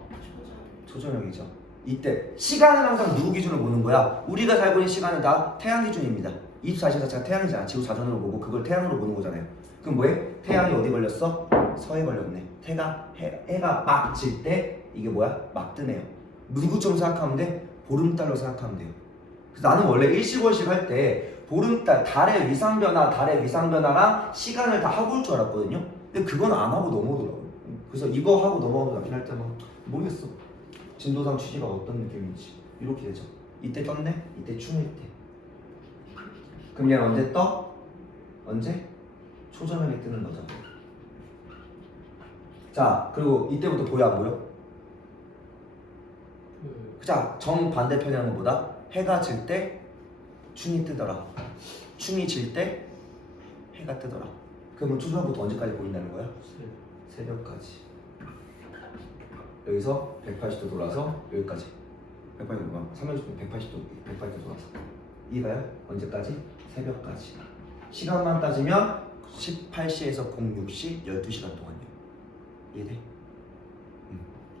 초저녁이죠. 이때 시간은 항상 누구 기준으로 보는 거야? 우리가 살고 있는 시간은 다 태양 기준입니다. 24시간 자체가 태양이잖아. 지구 자전으로 보고 그걸 태양으로 보는 거잖아요. 그럼 뭐해? 태양이 어디 걸렸어? 서에 걸렸네. 해가 막 질 때 이게 뭐야? 막 뜨네요. 누구처럼 생각하면 돼? 보름달로 생각하면 돼요. 그래서 나는 원래 일시월식 할 때 보름달, 달의 위상변화랑 시간을 다 하고 올 줄 알았거든요. 근데 그건 안 하고 넘어오더라고요. 그래서 이거 하고 넘어가고 나긴 할 때만 모르겠어. 진도상 취지가 어떤 느낌인지. 이렇게 되죠. 이때 떴네? 이때 충일 때. 그럼 얘는 언제 떠? 언제? 초저녁에 뜨는 거죠. 자, 그리고 이때부터 보여 안 보여? 자, 정반대편이라는 것보다 해가 질 때 충이 뜨더라. 충이 질 때 해가 뜨더라. 그러면 초저녁부터 언제까지 보인다는 거야? 새벽까지. 여기서 180도 돌아서 여기까지. 180도, 180도 돌아서. 이해가요? 언제까지? 새벽까지. 시간만 따지면 18시에서 06시 12시간 동안요. 이해돼?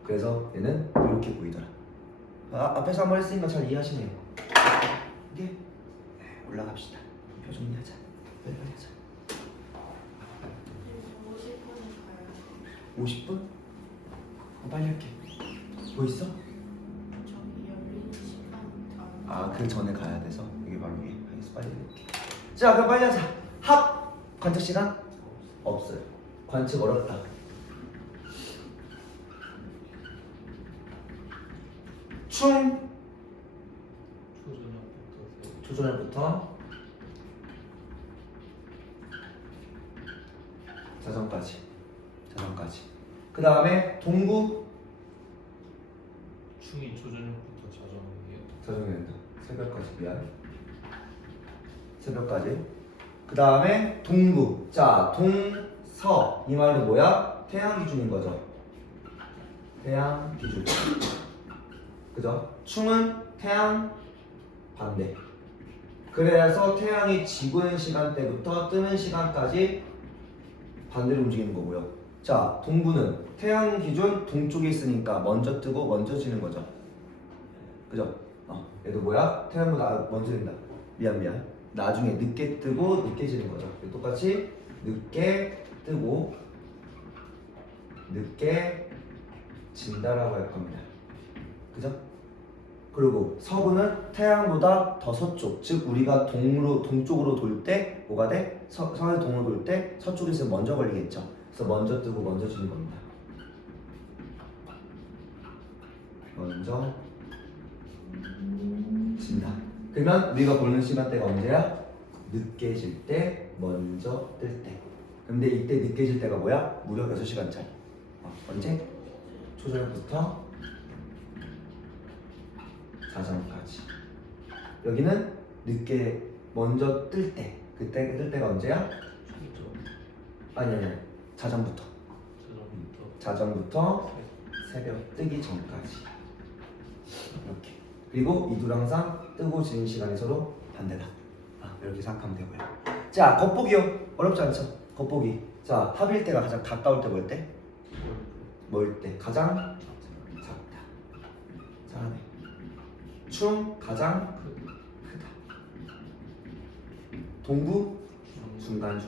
그래서 얘는 이렇게 보이더라. 앞에서 한번 했으니까 잘 이해하시네요. 이게 올라갑시다. 표 정리하자. 빨리 하자. 50분에 가요. 50분? 빨리 할게. 뭐 있어? 저기 열리는 시간 다음. 그 전에 가야 돼서 여기 바로 위에. 알겠어, 빨리 해볼게. 자, 그럼 빨리 하자. 합 관측 시간 없어요. 관측 어렵다. 충 조전역부터 자정까지. 그 다음에 동구 충이 조전역부터 자정이에요. 자정된다. 새벽까지 미안. 새벽까지. 그 다음에 동구. 자, 동서 이 말은 뭐야? 태양 기준인 거죠. 태양 기준. 그죠? 충은 태양 반대. 그래서 태양이 지구는 시간대부터 뜨는 시간까지 반대로 움직이는 거고요. 자, 동구는 태양 기준 동쪽에 있으니까 먼저 뜨고 먼저 지는 거죠. 그죠? 얘도 뭐야? 태양보다 먼저 진다. 미안. 나중에 늦게 뜨고 늦게 지는 거죠. 똑같이 늦게 뜨고 늦게 진다라고 할 겁니다. 그죠? 그리고 서부는 태양보다 더 서쪽, 즉 우리가 동쪽으로 돌 때 뭐가 돼? 서에서 동으로 돌 때 서쪽에 있으면 먼저 걸리겠죠. 그래서 먼저 뜨고 먼저 지는 겁니다. 먼저 진다. 그러면 우리가 보는 시간대가 언제야? 늦게 질 때, 먼저 뜰 때. 근데 이때 늦게 질 때가 뭐야? 무려 6시간짜리. 언제? 초저녁부터 자정까지. 여기는 늦게 먼저 뜰 때. 그때 뜰 때가 언제야? 아니. 자정부터. 자정부터 새벽 뜨기 전까지. 이렇게. 그리고 이 둘 항상 뜨고 지는 시간이 서로 반대다. 이렇게 생각하면 되고요. 자, 겉보기요. 어렵지 않죠? 겉보기. 자, 합일 때가 가장 가까울 때 뭘 때? 멀 때 가장 작다. 잘하네. 충 가장 크다. 동구 중간.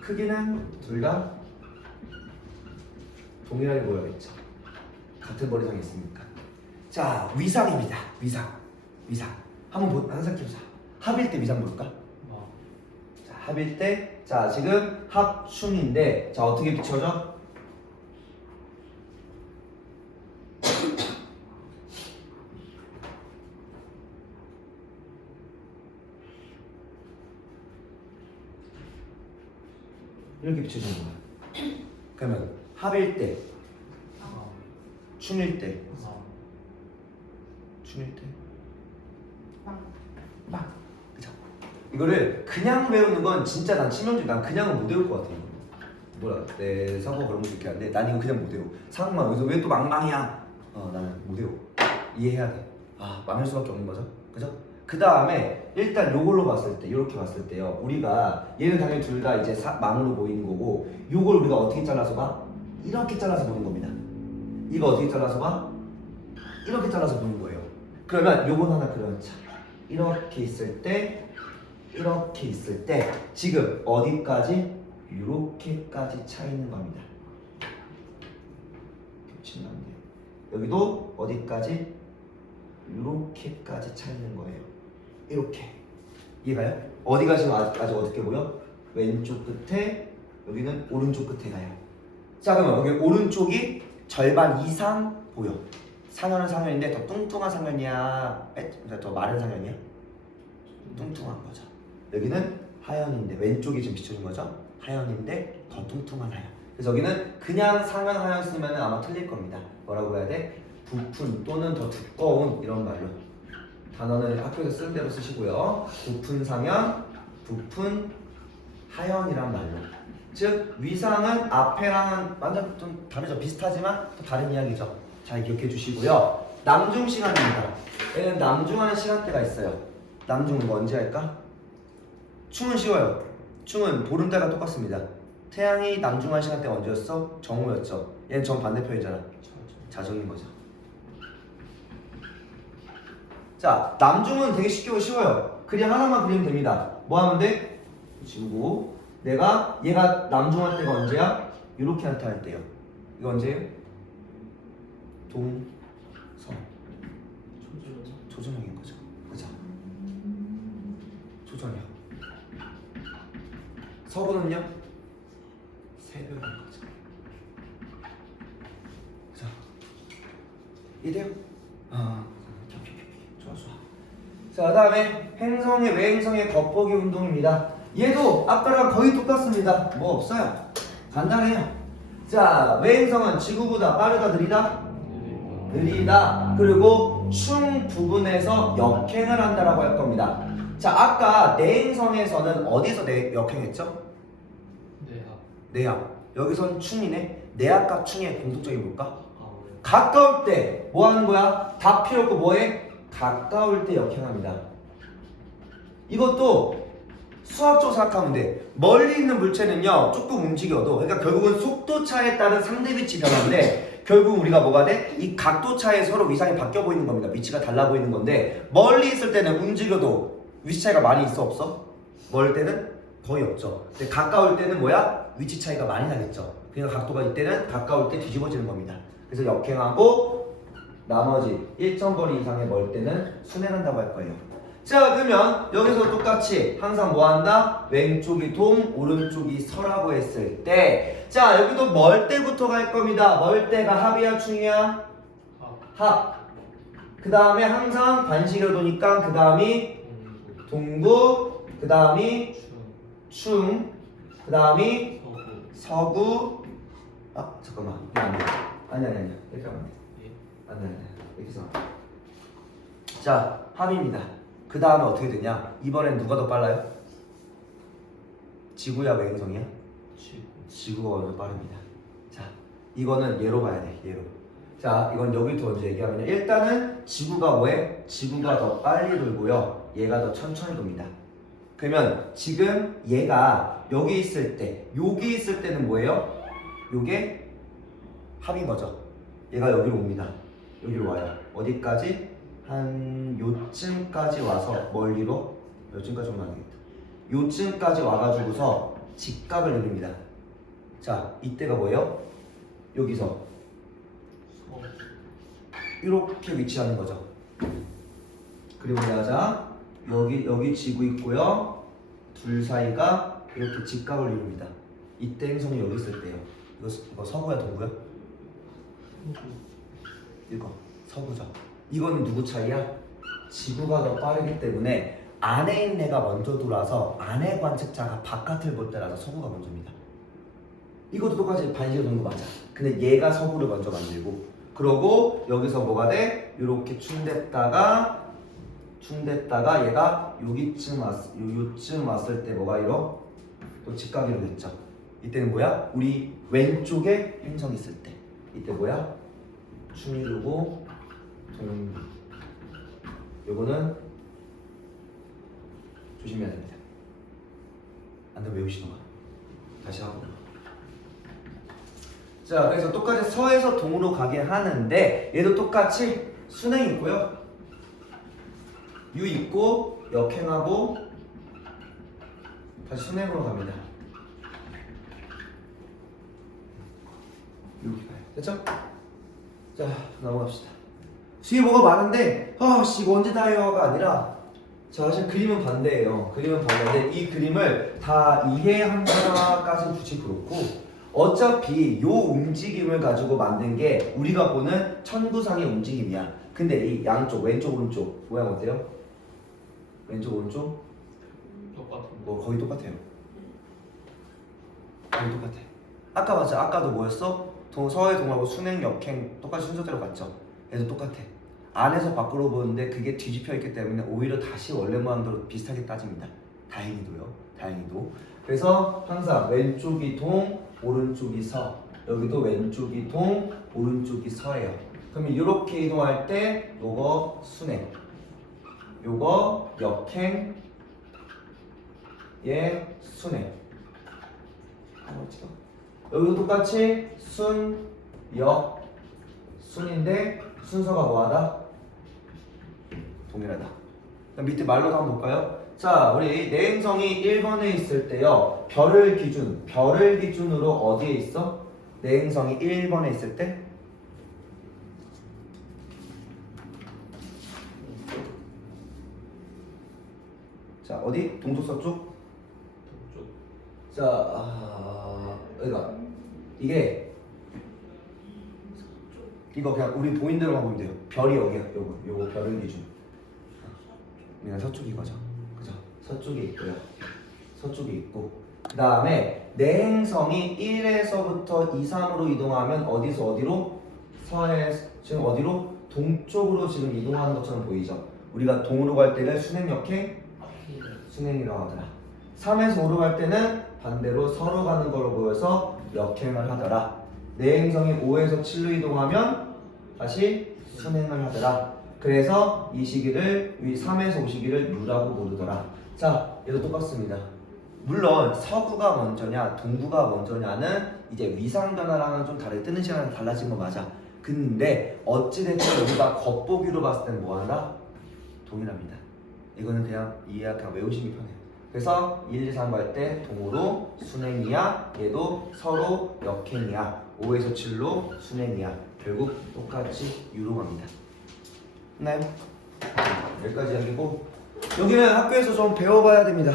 크기는 둘 다 동일하게 보여야겠죠. 같은 머리상에 있으니까. 자, 위상입니다. 위상. 한번 생각해보자. 합일 때 위상 볼까? 자, 합일 때, 자 지금 합충인데, 자 어떻게 비춰져? 이렇게 비춰지는 거야. 그러면 합일 때, 충일 때, 막. 그죠? 이거를 그냥 외우는 건 진짜 난 치명적이야. 난 그냥은 못 외울 것 같아. 뭐라 내 사고가 그런 것도 있긴 한데 난 이거 그냥 못 외워. 상황만 여기서 왜 또 망망이야? 나는 못 외워. 이해해야 돼. 망할 수밖에 없는 거죠. 그죠? 그 다음에 일단 요걸로 봤을 때, 이렇게 봤을 때요, 우리가 얘는 당연히 둘 다 이제 망으로 보이는 거고, 요걸 우리가 어떻게 잘라서 봐? 이렇게 잘라서 보는 겁니다. 이거 어떻게 잘라서 봐? 이렇게 잘라서 보는 거예요. 그러면 요건 하나 그려놓자. 이렇게 있을 때, 이렇게 있을 때 지금 어디까지? 이렇게까지 차 있는 겁니다. 겹치면 안 돼요. 여기도 어디까지? 이렇게까지 차 있는 거예요. 이렇게. 이해가요? 어디가 지금 아직 어떻게 보여? 왼쪽 끝에, 여기는 오른쪽 끝에 가요. 자, 그러면 여기 오른쪽이 절반 이상 보여. 상현은 상현인데 더 뚱뚱한 상현이야? 더 마른 상현이야? 뚱뚱한 거죠. 여기는 하현인데, 왼쪽이 지금 비춰진 거죠? 하현인데 더 뚱뚱한 하현. 그래서 여기는 그냥 상현 하현 쓰면 아마 틀릴 겁니다. 뭐라고 해야 돼? 부푼 또는 더 두꺼운, 이런 말로. 단어는 학교에서 쓰는 대로 쓰시고요. 부푼 상현, 부푼 하현이란 말로. 즉 위상은 앞에랑은 완전 좀 다르죠. 비슷하지만 또 다른 이야기죠. 잘 기억해 주시고요. 남중 시간입니다. 얘는 남중하는 시간대가 있어요. 남중은 뭐 언제 할까? 충은 쉬워요. 충은 보름달과 똑같습니다. 태양이 남중하는 시간대가 언제였어? 정오였죠. 얘는 정반대편이잖아. 자전인 거죠. 자, 남중은 되게 쉽고 쉬워요. 그림 하나만 그리면 됩니다. 뭐 하면 돼? 지우고 얘가 남중할 때가 언제야? 이렇게 나타날 때요. 이거 언제예요? 동서 조전형인 거죠. 그죠? 조전형. 서부는요? 새벽인 거죠. 그죠? 이래요? 좋아. 자, 그 다음에 행성의 외행성의 겉보기 운동입니다. 얘도 아까랑 거의 똑같습니다. 뭐 없어요. 간단해요. 자, 외행성은 지구보다 빠르다, 느리다? 느리다. 그리고 충 부분에서 역행을 한다라고 할 겁니다. 자, 아까 내행성에서는 어디서 역행했죠? 내압. 여기선 충이네. 내압과 충의 공통점이 뭘까? 가까울 때 뭐 하는 거야? 다 필요 없고 뭐해? 가까울 때 역행합니다. 이것도 수학적으로 생각하면 돼. 멀리 있는 물체는요 조금 움직여도, 그러니까 결국은 속도차에 따른 상대위치 변화인데 결국 우리가 뭐가 돼? 이 각도차에 서로 위상이 바뀌어 보이는 겁니다. 위치가 달라 보이는 건데, 멀리 있을 때는 움직여도 위치 차이가 많이 있어 없어? 멀 때는 거의 없죠. 근데 가까울 때는 뭐야? 위치 차이가 많이 나겠죠. 그러니까 각도가 이때는 가까울 때 뒤집어지는 겁니다. 그래서 역행하고 나머지 일정 거리 이상의 멀 때는 순행한다고 할 거예요. 자, 그러면 여기서 똑같이 항상 뭐 한다? 왼쪽이 동, 오른쪽이 서라고 했을 때, 자, 여기도 멀 때부터 갈 겁니다. 멀 때가 합이야, 충이야? 합. 그 다음에 항상 반시계로 도니까 그 다음이 동구, 그 다음이 충, 그 다음이 서구. 아, 잠깐만. 이거 안 돼. 아니. 이렇게 하면 안 돼. 아니. 이렇게 해서. 자, 합입니다. 그 다음에 어떻게 되냐? 이번엔 누가 더 빨라요? 지구야, 외행성이야? 지구가 먼저 빠릅니다. 자, 이거는 얘로 봐야 돼. 얘로. 자, 이건 여기부터 먼저 얘기하면 일단은 지구가 뭐해? 지구가 더 빨리 돌고요, 얘가 더 천천히 돕니다. 그러면 지금 얘가 여기 있을 때, 여기 있을 때는 뭐예요? 요게 합인 거죠. 얘가 여기로 옵니다. 여기로 와요. 어디까지? 한 요쯤까지 와서, 멀리로? 요쯤까지 오면 안 되겠다. 요쯤까지 와가지고서 직각을 그립니다. 자, 이때가 뭐예요? 여기서 이렇게 위치하는 거죠. 그리고 하자. 여기 지구 있고요. 둘 사이가 이렇게 직각을 이룹니다. 이때 행성이 여기 있을 때요. 이거 서구야, 동구야? 이거 서구죠. 이건 누구 차이야? 지구가 더 빠르기 때문에 안에 있는 애가 먼저 돌아서 안에 관측자가 바깥을 볼 때라서 서구가 먼저입니다. 이것도 똑같이 반시계 도는 거 맞아. 근데 얘가 서구를 먼저 만들고, 그러고 여기서 뭐가 돼? 이렇게 충됐다가 얘가 요쯤 왔을 때 뭐가 이러? 또 직각이 이루겠죠. 이때는 뭐야? 우리 왼쪽에 행성이 있을 때 이때 뭐야? 충이루고 동류. 요거는 조심해야 됩니다. 안 되면 외우시는 거야. 다시 하고. 자, 그래서 똑같이 서에서 동으로 가게 하는데 얘도 똑같이 순행 있고요, 유 있고 역행하고 다시 순행으로 갑니다. 이렇게 가요. 됐죠? 자, 넘어갑시다. 뒤에 뭐가 많은데 이거 언제 다 해요가 아니라, 자, 사실 그림은 반대예요. 그림은 반대인데 이 그림을 다 이해한다까지는 굳이 그렇고, 어차피 요 움직임을 가지고 만든 게 우리가 보는 천구상의 움직임이야. 근데 이 양쪽, 왼쪽 오른쪽 모양 어때요? 왼쪽 오른쪽 뭐 거의 똑같아요. 거의 똑같아. 아까 맞아. 아까도 뭐였어? 서해 동하고 순행 역행 똑같이 순서대로 갔죠. 얘도 똑같아. 안에서 밖으로 보는데 그게 뒤집혀 있기 때문에 오히려 다시 원래 모양대로 비슷하게 따집니다. 다행히도. 그래서 항상 왼쪽이 동, 오른쪽이 서. 여기도 왼쪽이 동, 오른쪽이 서예요. 그러면 이렇게 이동할 때 요거 순행, 요거 역행, 얘 순행. 여기도 똑같이 순, 역, 순인데 순서가 뭐하다? 동일하다. 그럼 밑에 말로도 한번 볼까요? 자, 우리 내행성이 1번에 있을 때요. 별을 기준으로 어디에 있어? 내행성이 1번에 있을 때? 자, 어디? 동쪽 서쪽? 쪽. 자, 여기가 이거 그냥 우리 보인 대로만 보면 돼요. 별이 여기야. 요거 별을 기준. 그냥 서쪽이 이거죠. 그죠? 서쪽에 있고요. 서쪽에 있고. 그 다음에 내행성이 1에서부터 2, 3으로 이동하면 어디서 어디로? 지금 어디로? 동쪽으로 지금 이동하는 것처럼 보이죠? 우리가 동으로 갈 때는 순행이라고 하더라. 3에서 5로 갈 때는 반대로 서로 가는 걸로 보여서 역행을 하더라. 내행성이 5에서 7로 이동하면 다시 순행을 하더라. 그래서 이 시기를 3에서 5 시기를 유라고 부르더라. 자, 얘도 똑같습니다. 물론 서구가 먼저냐 동구가 먼저냐는 이제 위상 변화랑은 좀 다르게 뜨는 시간이 달라진 거 맞아. 근데 어찌됐든 우리가 겉보기로 봤을 땐 뭐한다? 동일합니다. 이거는 그냥 그냥 외우시기 편해요. 그래서 1, 2, 3 갈 때 동으로 순행이야. 얘도 서로 역행이야. 5에서 7로 순행이야. 결국 똑같이 유로 갑니다. 됐나요? 여기까지 하기고 여기는 학교에서 좀 배워봐야 됩니다.